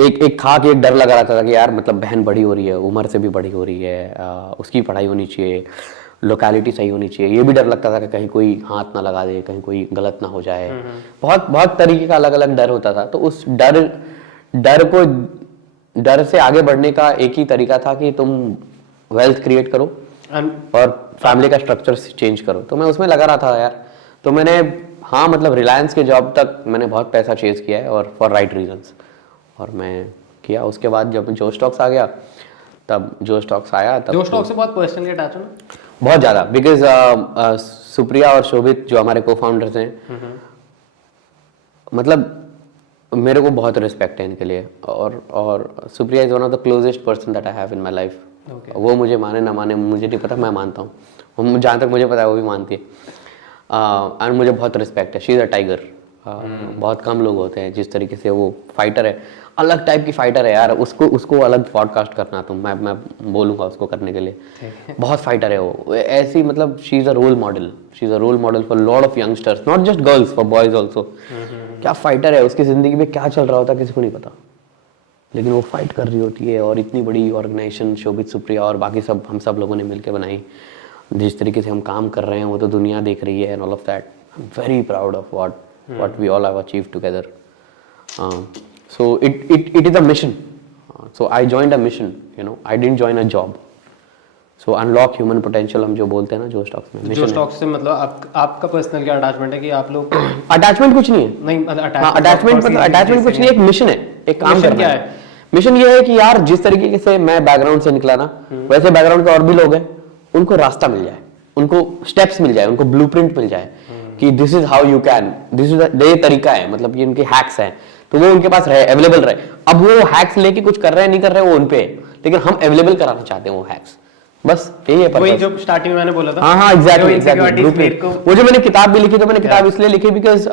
एक था कि एक डर लगा रहता था कि यार मतलब बहन बड़ी हो रही है, उम्र से भी बड़ी हो रही है, उसकी पढ़ाई होनी चाहिए, लोकेलिटी सही होनी चाहिए। ये भी डर लगता था कि कहीं कोई हाथ ना लगा दे, कहीं कोई गलत ना हो जाए। बहुत बहुत तरीके का अलग अलग डर होता था। तो उस डर से आगे बढ़ने का एक ही तरीका था कि तुम वेल्थ क्रिएट करो और फैमिली का स्ट्रक्चर चेंज करो। तो मैं उसमें लगा रहा था यार। तो मैंने, हाँ मतलब रिलायंस के जॉब तक मैंने बहुत पैसा चेज किया है, और फॉर राइट रीजंस, और मैं किया। उसके बाद जब जो स्टॉक्स आ गया, तब जो स्टॉक्स आया तब जो स्टॉक से बहुत पर्सनली अटैच हो ना, बहुत ज़्यादा, बिकॉज सुप्रिया और शोभित जो हमारे को फाउंडर्स हैं, मतलब मेरे को बहुत रिस्पेक्ट है इनके लिए। और Supriya is one of the closest person that I have in my life. वो मुझे माने ना माने मुझे नहीं पता, मैं मानता हूँ, जहाँ तक मुझे पता है वो भी मानती है। एंड मुझे बहुत रिस्पेक्ट है। She is a tiger. बहुत कम लोग होते हैं जिस तरीके से वो फाइटर है, अलग टाइप की फाइटर है यार। उसको अलग पॉडकास्ट करना, तो मैं बोलूँगा उसको करने के लिए। बहुत फाइटर है वो, ऐसी मतलब she is a role model. She is a role model for lot of youngsters, not just girls, for boys also. क्या फाइटर है, उसकी ज़िंदगी में क्या चल रहा होता है किसी को नहीं पता, लेकिन वो फाइट कर रही होती है। और इतनी बड़ी ऑर्गेनाइजेशन शोभित, सुप्रिया और बाकी सब, हम सब लोगों ने मिलकर बनाई। जिस तरीके से हम काम कर रहे हैं वो तो दुनिया देख रही है, and all of that. I am very proud of what we all have achieved together. So it is a mission. So I joined a mission, you know, I didn't join a job. So unlock human potential हम जो बोलते हैं ना जो स्टॉक्स में, जो स्टॉक्स से मतलब आपका पर्सनल क्या अटैचमेंट है कि आप लोग अटैचमेंट कुछ नहीं है, नहीं मतलब अटैचमेंट कुछ नहीं है, एक मिशन है, एक काम मिशन करना क्या है। है? मिशन ये है कि यार जिस तरीके से मैं बैकग्राउंड से निकला ना, वैसे बैकग्राउंड के और भी लोग हैं, उनको रास्ता मिल जाए, उनको स्टेप्स मिल जाए, उनको ब्लूप्रिंट मिल जाए कि this is how you can, this is ये तरीका है, मतलब ये उनके हैक्स हैं, तो वो उनके पास रहे, अवेलेबल रहे। अब वो हैक्स लेके कुछ कर रहे हैं नहीं कर रहे हैं वो उन पे है, लेकिन हम अवेलेबल कराना चाहते हैं वो हैक्स, बस यही है वही purpose। जो स्टार्टिंग में मैंने बोला था। हाँ हाँ एग्जैक्टली ब्लूप्रिंट वो जो मैंने किताब भी लिखी तो मैंने किताब इसलिए लिखी बिकॉज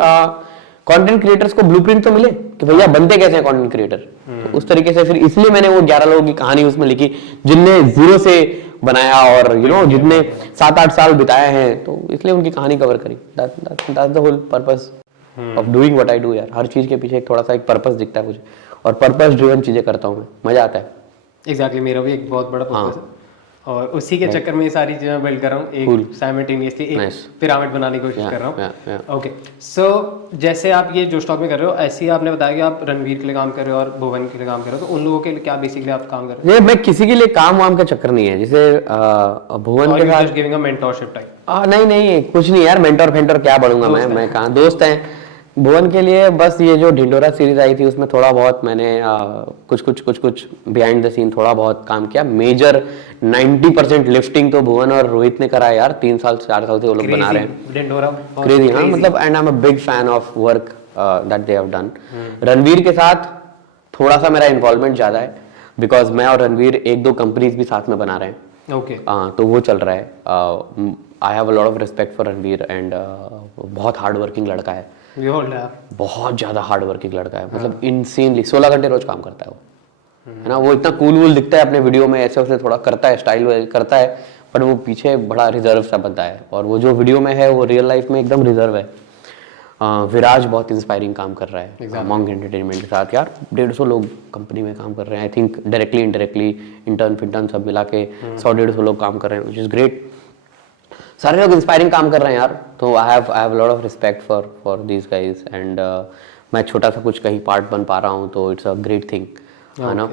कंटेंट क्रिएटर्स को ब्लूप्रिंट तो मिले कि भैया बनते कैसे हैं कंटेंट क्रिएटर, तो उस तरीके से फिर इसलिए मैंने वो 11 लोगों की कहानी उसमें लिखी जिनने जीरो से बनाया और यू नो जितने 7-8 साल बिताए हैं, तो इसलिए उनकी कहानी कवर करी। That's the whole purpose of doing what I do यार, हर चीज के पीछे एक थोड़ा सा एक पर्पस दिखता है मुझे, और पर्पस ड्रिवन चीजें करता हूँ मैं, मजा आता है। एग्जैक्टली मेरा भी एक बहुत बड़ा पर्पस है और उसी के चक्कर में ये सारी चीजें बिल्ड कर रहा हूँ, एक साइमल्टेनियसली एक पिरामिड बनाने की कोशिश कर रहा हूँ। ओके सो जैसे आप ये जो स्टॉक में कर रहे हो, ऐसे ही आपने बताया कि आप रणवीर के लिए काम कर रहे हो और भुवन के लिए काम कर रहे हो, तो उन लोगों के लिए क्या बेसिकली आप काम कर रहे हो? ये मैं किसी के लिए काम वाम का चक्कर नहीं है, जैसे भुवन के साथ गिविंग अ मेंटरशिप टाइप। नहीं कुछ नहीं यार, मेंटर फेंटर क्या बढ़ूंगा मैं कहाँ, दोस्त हैं। भुवन के लिए बस ये जो ढिंडोरा सीरीज आई थी उसमें थोड़ा बहुत मैंने कुछ बिहाइंड द सीन थोड़ा बहुत काम किया। मेजर 90% लिफ्टिंग तो भुवन और रोहित ने करा है यार, 3-4 साल से वो लोग बना रहे हैं। ढिंडोरा क्रेजी, हाँ मतलब, and I am a big fan of work that they have done. Ranveer के साथ थोड़ा सा मेरा इन्वॉल्वमेंट ज्यादा है बिकॉज मैं और रणवीर 1-2 कंपनीज भी साथ में बना रहे हैं। ओके तो वो चल रहा है। आई have a lot of respect for Ranveer and बहुत हार्ड वर्किंग लड़का है, बहुत ज्यादा हार्ड वर्किंग लड़का है, मतलब इनसेनली 16 घंटे रोज काम करता है वो, है ना। वो इतना कूल वूल दिखता है अपने वीडियो में, ऐसे वैसे थोड़ा करता है, स्टाइल करता है, बट वो पीछे बड़ा रिजर्व सा बनता है, और वो जो वीडियो में है वो रियल लाइफ में एकदम रिजर्व है। विराज बहुत इंस्पायरिंग काम कर रहा है मॉन्क एंटरटेनमेंट के साथ यार, 150 लोग कंपनी में काम कर रहे हैं, I think directly indirectly intern फिंटर्न सब मिला के 100-150 लोग काम कर रहे हैं, विच इज ग्रेट। सारे लोग इंस्पायरिंग काम कर रहे हैं यार, तो I have lot of respect for these guys and मैं छोटा सा कुछ कहीं पार्ट बन पा रहा हूँ तो इट्स अ ग्रेट थिंग, है ना।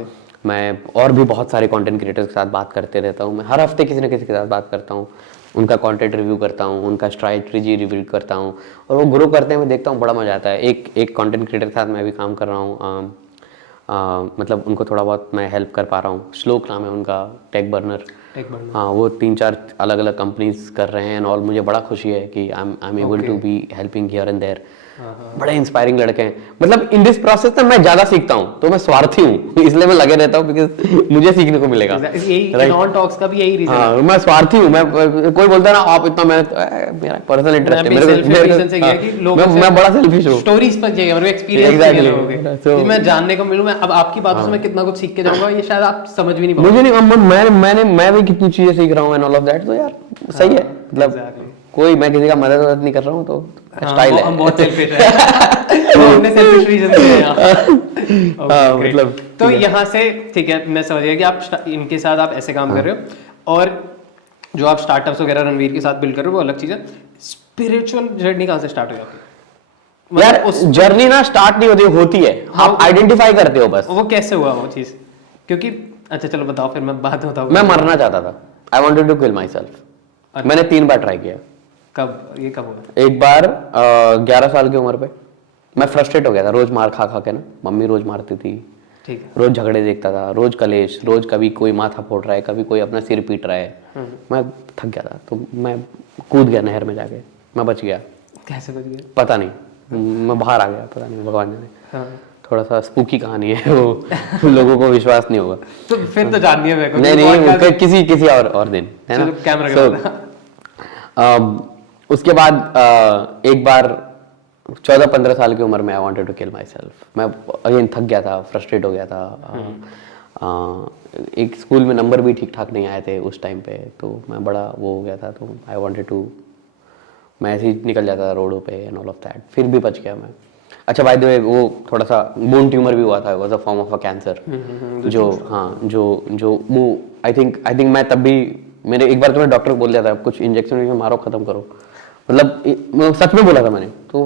मैं और भी बहुत सारे कंटेंट क्रिएटर्स के साथ बात करते रहता हूँ, मैं हर हफ्ते किसी न किसी के साथ बात करता हूँ, उनका कंटेंट रिव्यू करता हूँ, उनका स्ट्रैटेजी रिव्यू करता हूँ, और वो ग्रो करते हैं मैं देखता हूँ, बड़ा मजा आता है। एक कंटेंट क्रिएटर के साथ मैं भी काम कर रहा हूँ, मतलब उनको थोड़ा बहुत मैं हेल्प कर पा रहा हूँ, श्लोक नाम है उनका, टेक बर्नर। हाँ, वो 3-4 अलग अलग कंपनीज कर रहे हैं और मुझे बड़ा खुशी है कि I am able to be helping here and there. बड़े इंस्पायरिंग लड़के हैं, मतलब इन दिस प्रोसेस में मैं ज्यादा सीखता हूँ, तो मैं स्वार्थी हूँ इसलिए मैं लगे रहता हूँ बिकॉज मुझे सीखने को मिलेगा। नॉन टॉक्स का भी यही रीजन है। मैं स्वार्थी हूँ, मैं कोई बोलता है ना आप इतना मेरा पर्सनल इंटरेस्ट है, मैं बड़ा सेल्फिश हूँ, स्टोरीज पर चाहिए मेरे एक्सपीरियंस तो मैं जानने को मिलूं, मैं अब आपकी बातों से मैं कितना कुछ सीख के जाऊंगा ये शायद आप समझ भी नहीं पाओगे। मुझे नहीं, मैं भी कितनी चीजें सीख रहा हूँ एंड ऑल ऑफ दैट, तो यार सही है, मतलब कोई मैं किसी का मदद नहीं कर रहा हूँ, तो स्टाइल है। हम बहुत सेल्फिश हैं हमने सेल्फिश रीजन दिए यहाँ मतलब। तो यहाँ से ठीक है, मैं समझ गया कि आप इनके साथ आप ऐसे काम कर रहे हो, और जो आप स्टार्टअप्स वगैरह रणवीर के साथ बिल्ड कर रहे हो वो अलग चीज है। स्पिरिचुअल जर्नी कहाँ से स्टार्ट हुई आपकी? यार उस जर्नी ना स्टार्ट नहीं होती है, आप आइडेंटिफाई करते हो बस। वो कैसे हुआ वो चीज? क्योंकि अच्छा चलो बताओ फिर मैं बात बताऊँ। मैं मरना चाहता था, I wanted to kill myself. मैंने 3 बार ट्राई किया। ये कब हुआ? एक बार 11 साल की उम्र पे मैं फ्रस्ट्रेट हो गया था, रोज मार खा के ना, मम्मी रोज मारती थी, ठीक है, रोज झगड़े देखता था, रोज कलेश, रोज कभी कोई माथा फोड़ रहा है, कभी कोई अपना सिर पीट रहा है, मैं थक गया था, तो मैं कूद गया नहर में जाके, मैं बच गया। कैसे बच गया? पता नहीं, मैं बाहर आ गया, पता नहीं, भगवान जाने। थोड़ा सा स्पूकी कहानी है वो लोगों को विश्वास नहीं होगा, तो फिर तो जाननी है मेरे को। नहीं किसी और दिन, है ना। कैमरा उसके बाद एक बार 14-15 साल की उम्र में I wanted to kill myself. मैं अगेन थक गया था, फ्रस्ट्रेट हो गया था। एक स्कूल में नंबर भी ठीक ठाक नहीं आए थे उस टाइम पे, तो मैं बड़ा वो हो गया था, तो आई वांटेड टू, मैं ऐसे ही निकल जाता था रोडों पे एंड ऑल ऑफ दैट, फिर भी बच गया मैं। अच्छा बाय द वे, वो थोड़ा सा बोन ट्यूमर भी हुआ था, was a form of a cancer, जो वो आई थिंक मैं तब भी, मेरे एक बार तो मैं डॉक्टर को बोल दिया था कुछ इंजेक्शन मारो खत्म करो, मतलब सच में बोला था मैंने, तो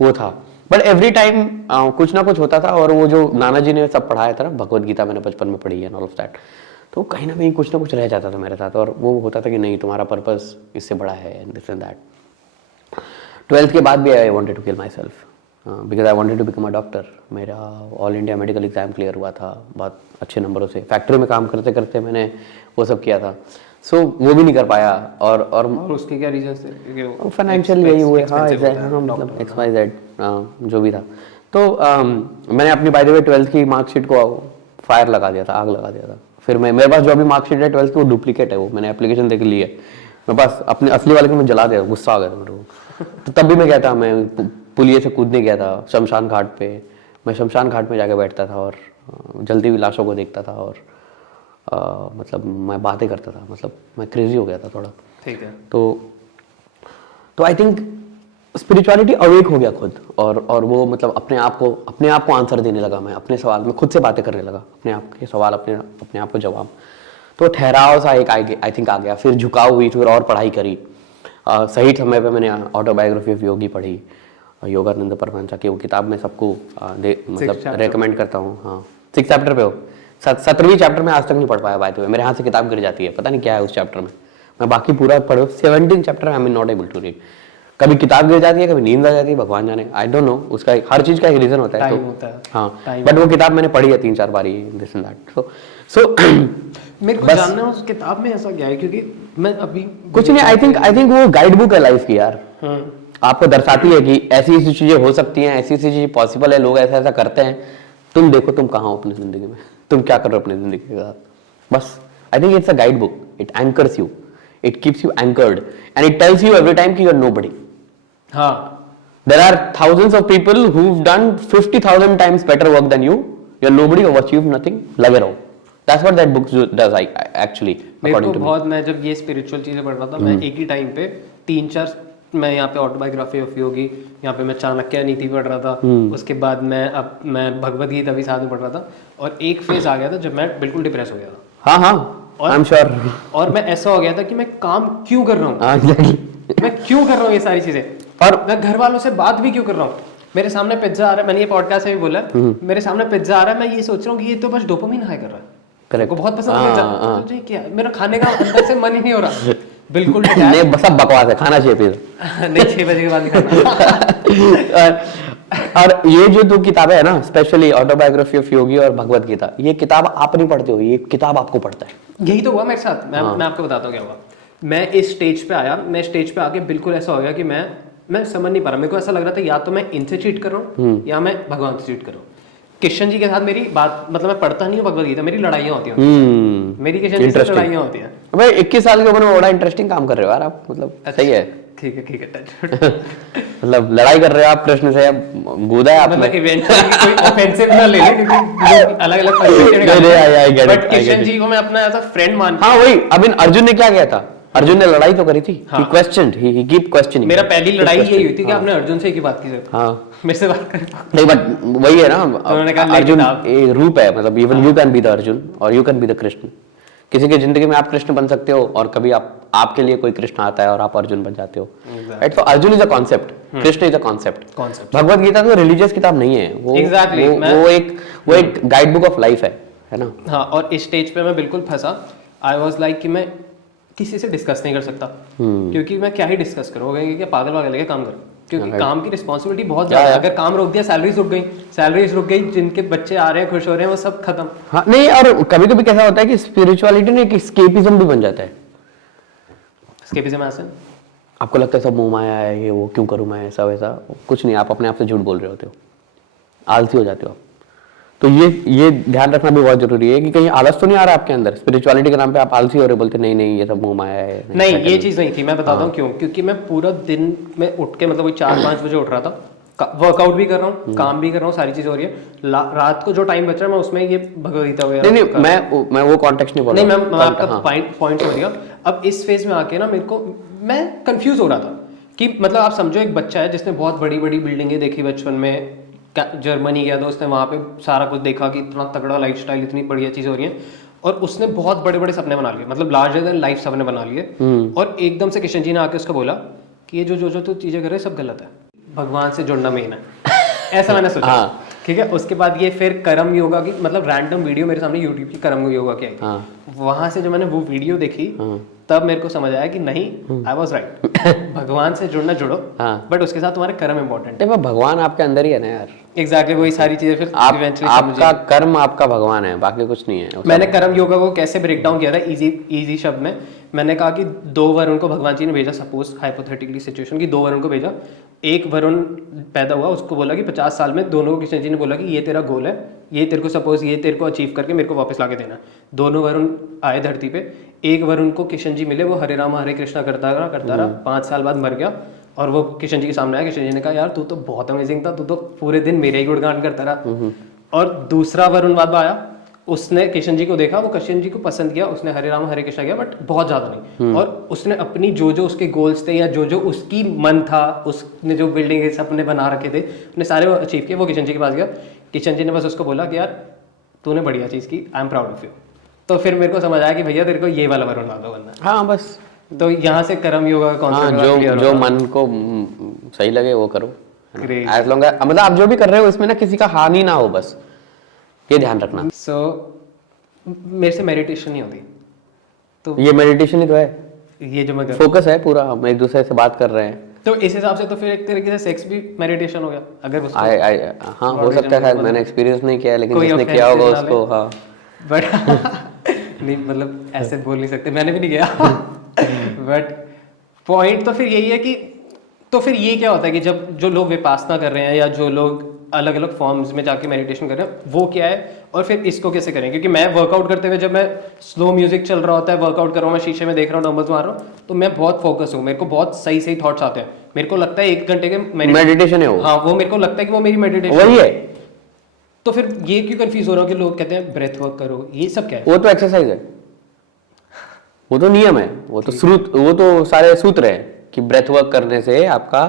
वो था। बट एवरी टाइम कुछ ना कुछ होता था, और वो जो नाना जी ने सब पढ़ाया था ना, भगवत गीता मैंने बचपन में पढ़ी है एंड ऑल ऑफ दैट, तो कहीं ना कुछ रह जाता था मेरे साथ, और वो होता था कि नहीं तुम्हारा पर्पस इससे बड़ा है and this and that. 12th के बाद भी I wanted to kill myself because I wanted to become a doctor. मेरा all India medical exam clear हुआ था बहुत अच्छे नंबरों से, फैक्ट्री में काम करते करते मैंने वो सब किया था, सो वो भी नहीं कर पाया। और उसके क्या रीजन थे? फाइनेंशियल यही हुए, हाँ मतलब XYZ जो भी था। तो मैंने अपनी बाय द वे 12th की मार्कशीट को फायर लगा दिया था, आग लगा दिया था। फिर मेरे पास जो अभी मार्कशीट है 12th की वो डुप्लीकेट है, वो मैंने एप्लीकेशन देके ली है। मेरे पास अपने असली वाले को मैं जला दिया, गुस्सा आ गया था मेरे को। तो तब भी मैं गया था, मैं पुलिये से कूदने गया था शमशान घाट पे। मैं शमशान घाट में जाके बैठता था और जल्दी हुई लाशों को देखता था और मतलब मैं बातें करता था, मतलब मैं क्रेजी हो गया था थोड़ा। ठीक है। तो आई थिंक स्पिरिचुअलिटी अवेक हो गया खुद, और वो मतलब अपने आप को आंसर देने लगा। मैं अपने सवाल में खुद से बातें करने लगा, अपने आप के सवाल अपने आप को जवाब। तो ठहराव सा एक आई थिंक आ गया। फिर झुकाव हुई, फिर और पढ़ाई करी। सही समय पे मैंने ऑटोबायोग्राफी ऑफ योगी पढ़ी, योगानंद परमहंस की वो किताब मैं सबको मतलब रेकमेंड करता हूँ। हाँ 6 चैप्टर पे हो, 17वीं चैप्टर में आज तक नहीं पढ़ पाया बाय द वे, मेरे हाथ से किताब गिर जाती है, पता नहीं क्या है उस चैप्टर में। मैं बाकी पूरा पढ़ो 17 chapter I am not able to read. कभी किताब गिर जाती है, कभी नींद आ जाती है, भगवान जाने, आई डोंट नो, उसका हर चीज का एक रीजन होता है। तो हाँ, बट वो किताब मैंने पढ़ी है 3-4 बार दिस एंड दैट। सो मेरे को जानना है उस किताब में ऐसा क्या है, क्योंकि मैं अभी कुछ नहीं, आई थिंक वो गाइड बुक है लाइफ की यार। आपको दर्शाती है कि ऐसी ऐसी चीजें हो सकती हैं, ऐसी ऐसी चीजें पॉसिबल है, लोग ऐसा ऐसा करते हैं। तुम देखो तुम कहाँ हो अपनी जिंदगी में, तुम क्या कर रहे हो अपनी जिंदगी के साथ। बस I think it's a guide book, it anchors you, it keeps you anchored and it tells you every time कि यू आर नोबडी। हाँ, there are thousands of people who've done 50,000 times better work than you. You're nobody, you've achieved nothing. लगे रहो। That's what that book does. Actually, मेरे को according to me. बहुत, मैं जब ये स्पिरिचुअल चीजें पढ़ रहा था, मैं एक ही टाइम पे 3-4, मैं यहाँ पे ऑटोबायोग्राफी ऑफ योगी, यहाँ पे मैं चाणक्य नीति पढ़ रहा था, उसके बाद मैं भगवद गीता भी साथ में पढ़ रहा था, और एक फेज आ गया था जब मैं बिल्कुल डिप्रेस हो गया था। हाँ हाँ, I'm sure. और मैं ऐसा हो गया था कि मैं काम क्यों कर रहा हूँ, मैं क्यों कर रहा हूँ ये सारी चीजें, और मैं घर वालों से बात भी क्यों कर रहा हूँ। मेरे सामने पिज्जा आ रहा है, मैंने ये पॉडकास्ट में भी बोला, मेरे सामने पिज्जा आ रहा है, मैं ये सोच रहा हूँ कि ये तो बस डोपामिन हाई कर रहा है, Correct. को बहुत पसंद है पिज्जा, तो क्या मेरा खाने का अंदर से मन ही नहीं हो रहा, बिल्कुल नहीं, सब बकवास है, खाना चाहिए पिज्जा। नहीं, 6 बजे के बाद नहीं खाना। और ये जो 2 किताबें है ना, स्पेशली ऑटोबायोग्राफी ऑफ योगी और भगवद गीता, ये किताब आप नहीं पढ़ते हो, ये किताब आपको पढ़ता है। यही तो हुआ मेरे साथ। मैं आपको बताता हूँ क्या हुआ। मैं इस स्टेज पे आया, मैं स्टेज पे आके बिल्कुल ऐसा हो गया कि मैं समझ नहीं पा रहा। मेरे को ऐसा लग रहा था या तो मैं इनसे चीट कर रहा हूँ या मैं भगवान से चीट कर रहा हूँ। किशन जी के साथ मेरी बात, मतलब मैं पढ़ता नहीं हूँ भगवद गीता, मेरी लड़ाइयाँ होती हैं, मेरी किशन जी से लड़ाइयाँ होती हैं। भाई 21 साल की उम्र में बड़ा इंटरेस्टिंग काम कर रहे हो यार आप, मतलब सही है। ठीक है मतलब लड़ाई कर रहे हो आप कृष्ण से, गोदा है आपने, मतलब इवेंचुअली कोई ऑफेंसिव ना ले ले, क्योंकि अलग-अलग पर्सपेक्टिव, बट किशन जी को मैं अपना एज अ फ्रेंड मानता हूं। हाँ वही, अभी अर्जुन ने क्या किया था, अर्जुन ने लड़ाई तो करी थी, he questioned, he keep questioning। मेरा पहली लड़ाई यही हुई थी कि आपने अर्जुन से एक ही बात की सर। हाँ, मेरे से बात करें नहीं बट वही है ना, अर्जुन एक रूप है, मतलब even you can be the Arjun और you can be the Krishna. किसी की जिंदगी में आप कृष्ण बन सकते हो, और कभी आपके लिए कोई कृष्ण आता है और आप अर्जुन बन जाते हो, राइट। तो Arjun is a concept, Krishna is a concept. Bhagavad Gita तो रिलीजियस किताब नहीं है, वो एक गाइड बुक ऑफ लाइफ है ना। हाँ, और इस स्टेज पे मैं बिल्कुल फंसा। आई वाज लाइक कि मैं किसी से डिस्कस नहीं कर सकता, क्योंकि मैं क्या ही डिस्कस करूँगा, क्या पागल वागल लगे काम करो, क्योंकि काम की रिस्पॉन्सिबिलिटी बहुत ज्यादा है। अगर काम रोक दिया, सैलरीज रुक गई, जिनके बच्चे आ रहे हैं खुश हो रहे हैं वो सब खत्म। हाँ नहीं, और कभी कभी कैसा होता है कि स्पिरिचुअलिटी ने एक एस्केपिज्म भी बन जाता है। एस्केपिज्म ऐसे आपको लगता है सब मोह माया है, ये वो क्यों करूं मैं, ऐसा वैसा कुछ नहीं, आप अपने आप से झूठ बोल रहे होते हो, आलसी हो जाते हो। तो ये ध्यान रखना भी बहुत जरूरी है कि कहीं आलस तो नहीं आ रहा आपके अंदर, स्पिरिचुअलिटी के नाम पे आप आलसी हो रहे, बोलते नहीं ये सब मोह माया है। नहीं, ये चीज नहीं थी। मैं बताता हूँ क्यों। क्योंकि मैं पूरा दिन में उठ के, मतलब वही 4-5 बजे उठ रहा था, वर्कआउट भी कर रहा हूँ, काम भी कर रहा हूँ, सारी चीज हो रही है। रात को जो टाइम बच रहा है मैं उसमें ये भगवद गीता वगैरह नहीं, मैं वो कॉन्टेक्स्ट नहीं बोल रहा। नहीं, मैं आपका पॉइंट समझ गया। अब इस फेज में आके ना मैं कंफ्यूज हो रहा था कि मतलब आप समझो एक बच्चा है जिसने बहुत बड़ी बड़ी बिल्डिंगें देखी बचपन में, जर्मनी गया था उसने, वहाँ पे सारा कुछ देखा कि इतना तगड़ा लाइफस्टाइल, इतनी बढ़िया चीज़ हो रही है, और उसने बहुत बड़े बड़े सपने बना लिए, मतलब लार्जर देन लाइफ सपने बना लिए। और एकदम से किशन जी ने आके उसको बोला कि ये जो तू चीज़ें कर रहे सब गलत है, भगवान से जुड़ना मेन है। ऐसा मैंने सोचा। ठीक है। उसके बाद ये फिर कर्म योगा की, मतलब रैंडम वीडियो मेरे सामने यूट्यूब की कर्म योगा की आई। वहां से जब मैंने वो वीडियो देखी तब मेरे को समझ आया कि नहीं, आई वॉज राइट, भगवान से जुड़ना जुड़ो, हाँ। बट उसके साथ तुम्हारे कर्म इंपॉर्टेंट है। नहीं, भगवान आपके अंदर ही है ना यार। एग्जैक्टली वही सारी चीजें फिर eventually आपका कर्म आपका भगवान है, बाकी कुछ नहीं है। मैंने कर्म योगा को कैसे ब्रेक डाउन किया था इजी शब्द में। मैंने कहा कि 2 वरुण को भगवान जी ने भेजा, सपोज हाइपोथेटिकली सिचुएशन की 2 वरुण को भेजा, एक वरुण पैदा हुआ, उसको बोला कि 50 साल में दोनों को कृष्ण जी ने बोला कि ये तेरा गोल है, ये तेरे को सपोज ये तेरे को अचीव करके मेरे को वापस लाके देना। दोनों वरुण आए धरती पे, एक वरुण को किशन जी मिले, वो हरे राम हरे कृष्णा करता रहा 5 साल बाद मर गया, और वो किशन जी के सामने आया। किशन जी ने कहा यार तू तो बहुत अमेजिंग था, तू तो पूरे दिन मेरे ही गुणगान करता रहा। और दूसरा वरुण बाद आया, उसने किशन जी को देखा, वो किशन जी को पसंद किया, उसने हरे राम हरे कृष्णा किया, बट बहुत ज्यादा नहीं, और उसने अपनी जो जो उसके गोल्स थे या जो जो उसकी मन था, उसने जो बिल्डिंग सपने बना रखे थे, उसने सारे वो अचीव किए। वो किशन जी के पास गया, किशन जी ने बस उसको बोला कि यार तूने बढ़िया चीज की, I am proud of you. तो फिर मेरे को समझ आया कि भैया तेरे को ये वाला वरुण लागा बनना है। हाँ बस, तो यहाँ से कर्म योगा का हाँ, कॉन्सेप्ट जो मन को सही लगे वो करो। Great. एज लॉन्ग मतलब आप जो भी कर रहे हो इसमें ना किसी का हानि ना हो, बस ये ध्यान रखना। सो मेरे से मेडिटेशन नहीं होती, तो ये मेडिटेशन ही तो है, ये जो मैं कर, फोकस है पूरा, हम एक दूसरे से बात कर रहे हैं। तो इस हिसाब से तो फिर एक तरीके से सेक्स भी मेडिटेशन हो गया अगर उसको हाँ हो सकता है, शायद मैंने एक्सपीरियंस नहीं किया, लेकिन कोई जिसने offense किया होगा ना ले। उसको, हाँ बट नहीं मतलब ऐसे बोल नहीं सकते, मैंने भी नहीं किया। बट पॉइंट तो फिर यही है कि तो फिर ये क्या होता है कि जब जो लोग विपासना कर रहे हैं या जो लोग अलग अलग फॉर्म्स में जाके मेडिटेशन कर रहे हैं, वो क्या है और फिर इसको कैसे करें? क्योंकि मैं वर्कआउट करते हुए, जब मैं स्लो म्यूजिक चल रहा होता है, वर्कआउट कर रहा हूँ, मैं शीशे में देख रहा हूँ, डंबल्स मार रहा हूँ, तो मैं बहुत फोकस हूँ, मेरे को बहुत सही सही थॉट्स आते हैं, मेरे को लगता है 1 घंटे के मेडिटेशन है वो। हाँ, वो मेरे को लगता है कि वो मेरी मेडिटेशन वही है। तो फिर ये क्यों कंफ्यूज हो रहा हूँ कि लोग कहते हैं ब्रेथ वर्क करो, ये सब क्या है? वो तो एक्सरसाइज है, वो तो नियम है, वो तो वो तो सारे सूत्र है कि ब्रेथ वर्क करने से आपका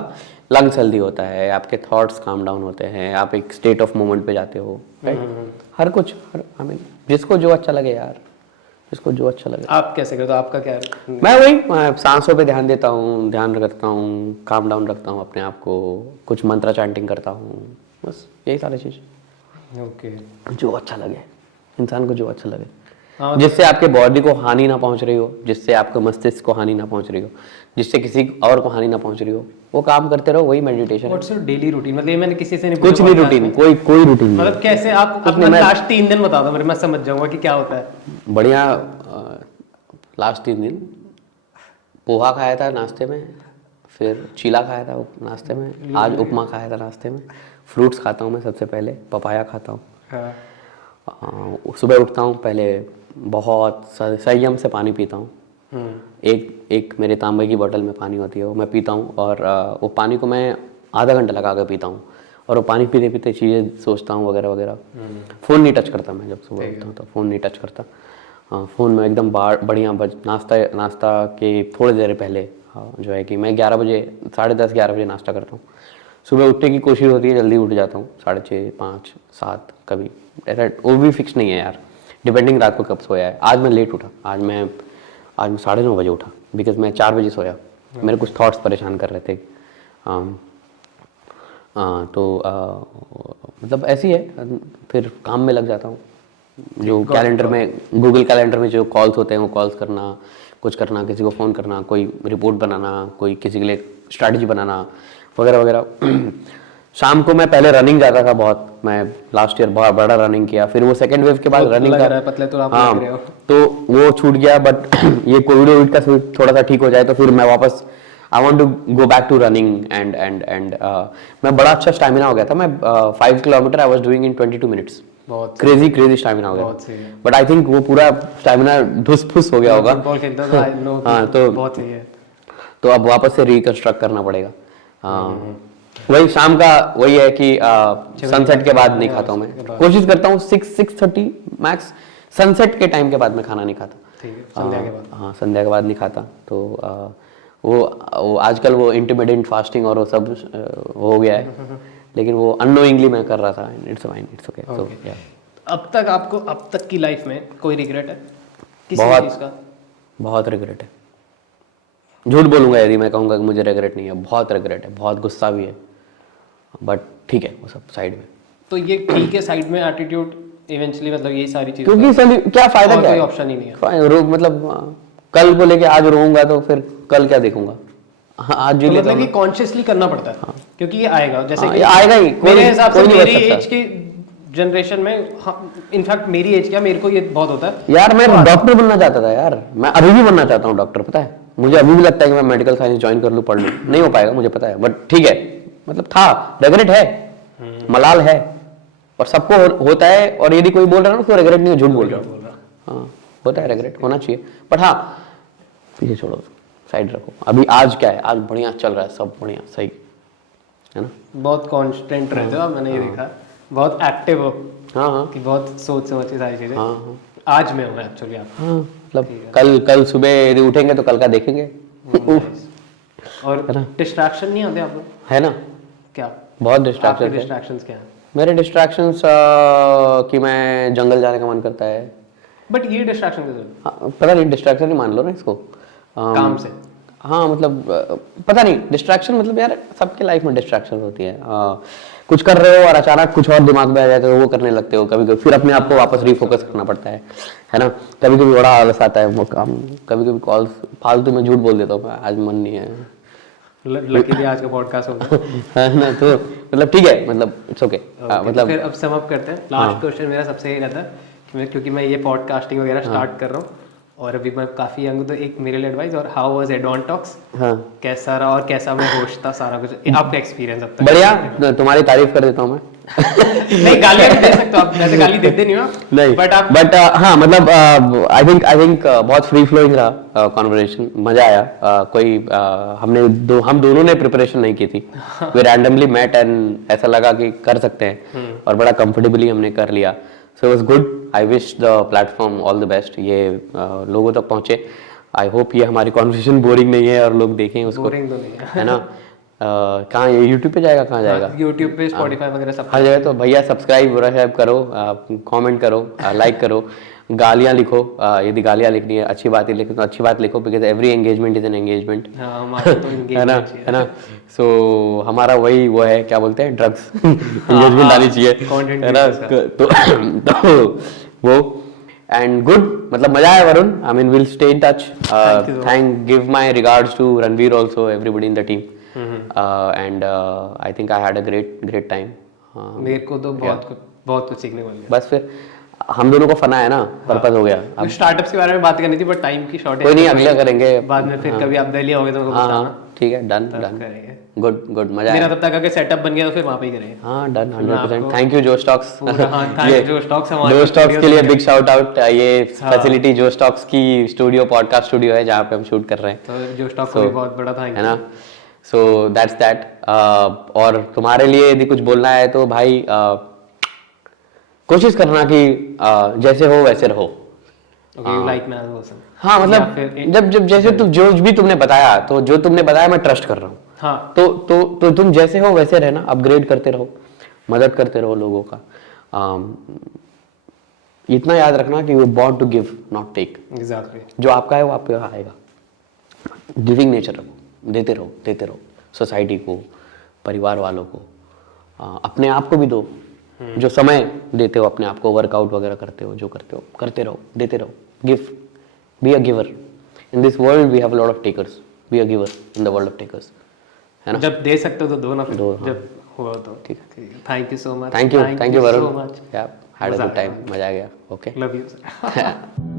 लंग्स हेल्दी होता है, आपके थॉट्स काम डाउन होते हैं, आप एक स्टेट ऑफ मोमेंट पे जाते हो, राइट? हर कुछ, आई मीन जिसको जो अच्छा लगे यार, जिसको जो अच्छा लगे। आप कैसे करते हो? आपका क्या है? मैं सांसों पे ध्यान देता हूँ, ध्यान रखता हूँ, काम डाउन रखता हूँ अपने आप को, कुछ मंत्र चैंटिंग करता हूँ, बस यही सारी चीज़। ओके, जो अच्छा लगे इंसान को, जो अच्छा लगे, हाँ, जिससे आपके बॉडी को हानि ना पहुंच रही हो, जिससे आपके मस्तिष्क को हानि ना पहुंच रही हो, जिससे किसी और को हानि ना पहुंच रही हो, वो काम करते रहो, वही मेडिटेशन है। What's your daily routine? मतलब ये मैंने किसी से नहीं कुछ नहीं रूटीन, कोई रूटीन नहीं। मतलब कैसे आप अपना लास्ट 3 दिन बता दो मेरे, मैं समझ जाऊंगा कि क्या होता है। बढ़िया, लास्ट 3 दिन पोहा खाया था नाश्ते में, फिर चीला खाया था नाश्ते में, आज उपमा खाया था नाश्ते में, फ्रूट्स खाता हूँ मैं सबसे पहले, पपाया खाता हूँ, सुबह उठता हूँ पहले बहुत संयम से पानी पीता हूँ, एक मेरे तांबे की बोतल में पानी होती है वो मैं पीता हूँ, और वो पानी को मैं आधा घंटा लगा कर पीता हूँ, और वो पानी पीते पीते चीज़ें सोचता हूँ वगैरह वगैरह। फ़ोन नहीं टच करता मैं, जब सुबह उठता हूँ तो फ़ोन नहीं टच करता। फ़ोन में एकदम बढ़िया नाश्ता के थोड़ी देर पहले जो है कि मैं 11 बजे 10:30 11 बजे नाश्ता करता हूँ। सुबह उठने की कोशिश होती है, जल्दी उठ जाता हूँ 6:30 5 7 कभी, ऐसा वो भी फिक्स नहीं है यार, डिपेंडिंग रात को कब सोया है। आज मैं लेट उठा, आज मैं 9:30 बजे उठा, बिकॉज मैं 4 बजे सोया, मेरे कुछ थॉट्स परेशान कर रहे थे। मतलब ऐसी है, फिर काम में लग जाता हूँ, जो कैलेंडर में, गूगल कैलेंडर में जो कॉल्स होते हैं वो कॉल्स करना, कुछ करना, किसी को फ़ोन करना, कोई रिपोर्ट बनाना, कोई किसी के लिए स्ट्रैटेजी बनाना वगैरह वगैरह। शाम को मैं पहले रनिंग जाता था बहुत, मैं लास्ट ईयर बहुत बड़ा रनिंग किया, फिर वो सेकेंड वेव के बाद रनिंग का, पतले तो आप हाँ, लग रहे हो। तो वो छूट गया, बट ये कोविड का थोड़ा सा ठीक हो जाए तो फिर मैं वापस I want to go back to running and मैं बड़ा अच्छा स्टैमिना हो गया था। मैं 5 kilometre I was doing in 22 minutes, बहुत क्रेजी स्टैमिना हो गया, बट आई थिंक वो पूरा स्टैमिना धुस फुस हो गया होगा। फुटबॉल खेलता था, आई नो, हाँ, तो बहुत सही है। तो अब वापस से रिकंस्ट्रक्ट करना पड़ेगा। वही शाम का वही है कि सनसेट के बाद नहीं खाता हूँ मैं, कोशिश करता हूँ 6:30 मैक्स, सनसेट के टाइम के बाद मैं खाना नहीं खाता। ठीक है, संध्या के बाद। हाँ, संध्या के बाद नहीं खाता। तो वो आजकल वो इंटरमिटेंट फास्टिंग और वो सब हो गया है, लेकिन वो अननोइंगली मैं कर रहा था। It's fine, it's okay. So अब तक की लाइफ में कोई रिग्रेट है किसी चीज का? बहुत रिग्रेट है, झूठ बोलूंगा यदि मैं कहूँगा कि मुझे रिग्रेट नहीं है, बहुत रिग्रेट है, बहुत गुस्सा भी है, बट ठीक है वो सब साइड में। तो ये ठीक है साइड में एटीट्यूड इवेंचुअली मतलब यही सारी चीजें क्योंकि क्या फायदा और क्या कोई है? ऑप्शन ही नहीं है। मतलब कल को लेके आज रोऊंगा तो फिर कल क्या देखूंगा? हाँ, आज जी तो लेता मतलब ये हूँ। कॉन्शियसली करना पड़ता है क्योंकि ये आएगा जैसे हाँ, कि ये आएगा ही, कोई- मेरे हिसाब से कोई नहीं बच मेरी सकता। एज की जनरेशन में इनफैक्ट मेरी एज क्या मेरे को ये बहुत होता है यार मैं डॉक्टर बनना चाहता था यार, मैं अभी भी बनना चाहता हूँ डॉक्टर, पता है मुझे अभी भी लगता है कि मैं मेडिकल साइंस ज्वाइन कर लूँ, पढ़ लूँ, नहीं हो पाएगा मुझे पता है, बट ठीक है, मतलब था, रेगरेट है, मलाल है, और सबको होता है, और यदि कोई बोल रहा है ना उसको रेगरेट नहीं है, झूठ बोल रहा है। हाँ होता है, रेगरेट होना चाहिए, बट हाँ पीछे छोड़ो, साइड रखो, अभी आज क्या है, आज बढ़िया चल रहा है, सब बढ़िया सही है ना। बहुत कॉन्स्टेंट रहते हो आप, मैंने ये देखा, बहुत एक्टिव हो हाँ हाँ कि बहुत सोच समझ के सारी चीजें। हाँ हाँ आज मैं हूँ एक्चुअली आप हाँ, मतलब कल सुबह यदि उठेंगे तो कल का देखेंगे। और डिस्ट्रैक्शन नहीं होते आप लोग? है ना, क्या बहुत आपके डिस्ट्रैक्शन है। डिस्ट्रैक्शंस क्या हैं? मेरे डिस्ट्रैक्शंस कि मैं जंगल जाने का मन करता है। बट ये डिस्ट्रैक्शन कैसे होते हाँ, पता नहीं, डिस्ट्रैक्शन ही मान लो ना इसको। हैं? काम से हाँ मतलब पता नहीं, डिस्ट्रैक्शन मतलब यार सबके लाइफ में डिस्ट्रैक्शन होती है। कुछ कर रहे हो और अचानक कुछ और दिमाग में आ जाता है, वो करने लगते हो, कभी कभी फिर अपने आप को वापस रिफोकस करना पड़ता है ना। कभी कभी बड़ा आलस आता है, वो काम, कभी कभी कॉल्स फालतू में झूठ बोल देता हूँ मैं, आज मन नहीं है। लकीली आज का पॉडकास्ट होगा। है ना, तो मतलब ठीक है, मतलब इट्स ओके, मतलब फिर अब सम अप करते हैं। लास्ट क्वेश्चन मेरा सबसे यही रहता है कि क्योंकि मैं ये पॉडकास्टिंग वगैरह स्टार्ट कर रहा हूँ और अभी मैं काफी यंग हूँ, तो एक मेरे लिए एडवाइस, और हाउ वाज एडवांस टॉक्स, हाँ कैसा रहा और कैसा मैं होस्ट था, सारा कुछ आपका एक्सपीरियंस अब तक। बढ़िया, तुम्हारी तारीफ कर देता हूँ मैं। नहीं गालियां भी दे सकते हो आप, वैसे गाली देते नहीं हो आप। नहीं बट हाँ मतलब आई थिंक बहुत फ्री फ्लोइंग रहा कॉन्वर्सेशन, मजा आया। हम दोनों ने प्रिपरेशन नहीं की थी, वी रैंडमली मेट एंड ऐसा लगा कि कर सकते हैं और बड़ा कंफर्टेबली हमने कर लिया, so it was good. I wish the platform all the best, ये लोगों तक पहुंचे। आई होप ये हमारी कॉन्वर्सेशन बोरिंग नहीं है और लोग देखें उसको, बोरिंग तो नहीं है ना। कहाँ ये यूट्यूब पे जाएगा, कहाँ जाएगा? यूट्यूब पे, स्पॉटिफाई वगैरह सब हर जगह। तो भैया सब्सक्राइब करो, कमेंट करो, लाइक करो, गालियाँ लिखो, यदि गालियाँ लिखनी है अच्छी बात ही लिखो तो अच्छी बात लिखो, because every engagement is an engagement, हमारा तो है ना। सो हमारा वही वो है, क्या बोलते हैं, ड्रग्स एंगेजमेंट आनी चाहिए, है ना। तो वो एंड गुड, मतलब मजा आया Varun, I mean will stay in touch, give my regards to Ranveer also, everybody in the team, and I think I had a great time. मेरे को तो बहुत कुछ सीखने को मिला। बस फिर हम दोनों को फना है ना, पर्पस हो गया। अब स्टार्टअप्स के बारे में बात करनी थी बट टाइम की शॉर्टेज, कोई नहीं, अगला करेंगे बाद में, फिर कभी आप दिल्ली आओगे तो मेरे को बताना। ठीक है, डन करेंगे। गुड मजा मेरा आया। तब तक अगर सेटअप बन गया तो फिर वहां पे ही करेंगे। हाँ डन 100%। थैंक यू जो स्टॉक्स, जो स्टॉक्स के लिए बिग शाउट आउट। ये फैसिलिटी जो स्टॉक्स की स्टूडियो, पॉडकास्ट स्टूडियो है जहाँ पे हम शूट कर रहे हैं, तो जो स्टॉक्स को भी बहुत बड़ा थैंक है ना। So that's that. और तुम्हारे लिए यदि कुछ बोलना है तो भाई कोशिश करना कि जैसे हो वैसे रहो। लाइक मैं पर्सन। हाँ मतलब जब जैसे जो भी तुमने बताया, तो जो तुमने बताया मैं ट्रस्ट कर रहा हूँ। हाँ तो तुम जैसे हो वैसे रहना, अपग्रेड करते रहो, मदद करते रहो लोगों का। इतना याद रखना कि we born to give not take. Exactly, जो आपका है वो आपके यहाँ आएगा। गिविंग नेचर रखो, देते रहो सोसाइटी को, परिवार वालों को, अपने आप को भी दो। जो समय देते हो अपने आप को, वर्कआउट वगैरह करते हो, जो करते हो करते रहो, देते रहो। Give, be a giver. In this world we have a lot of takers, be a giver in the world of takers, है ना। जब दे सकते हो तो दो ना, फिर दो, हाँ। जब हुआ तो ठीक है। Thank you so much. Thank you Varun, so much. Had a good time, मजा आ गया। Okay, love you sir.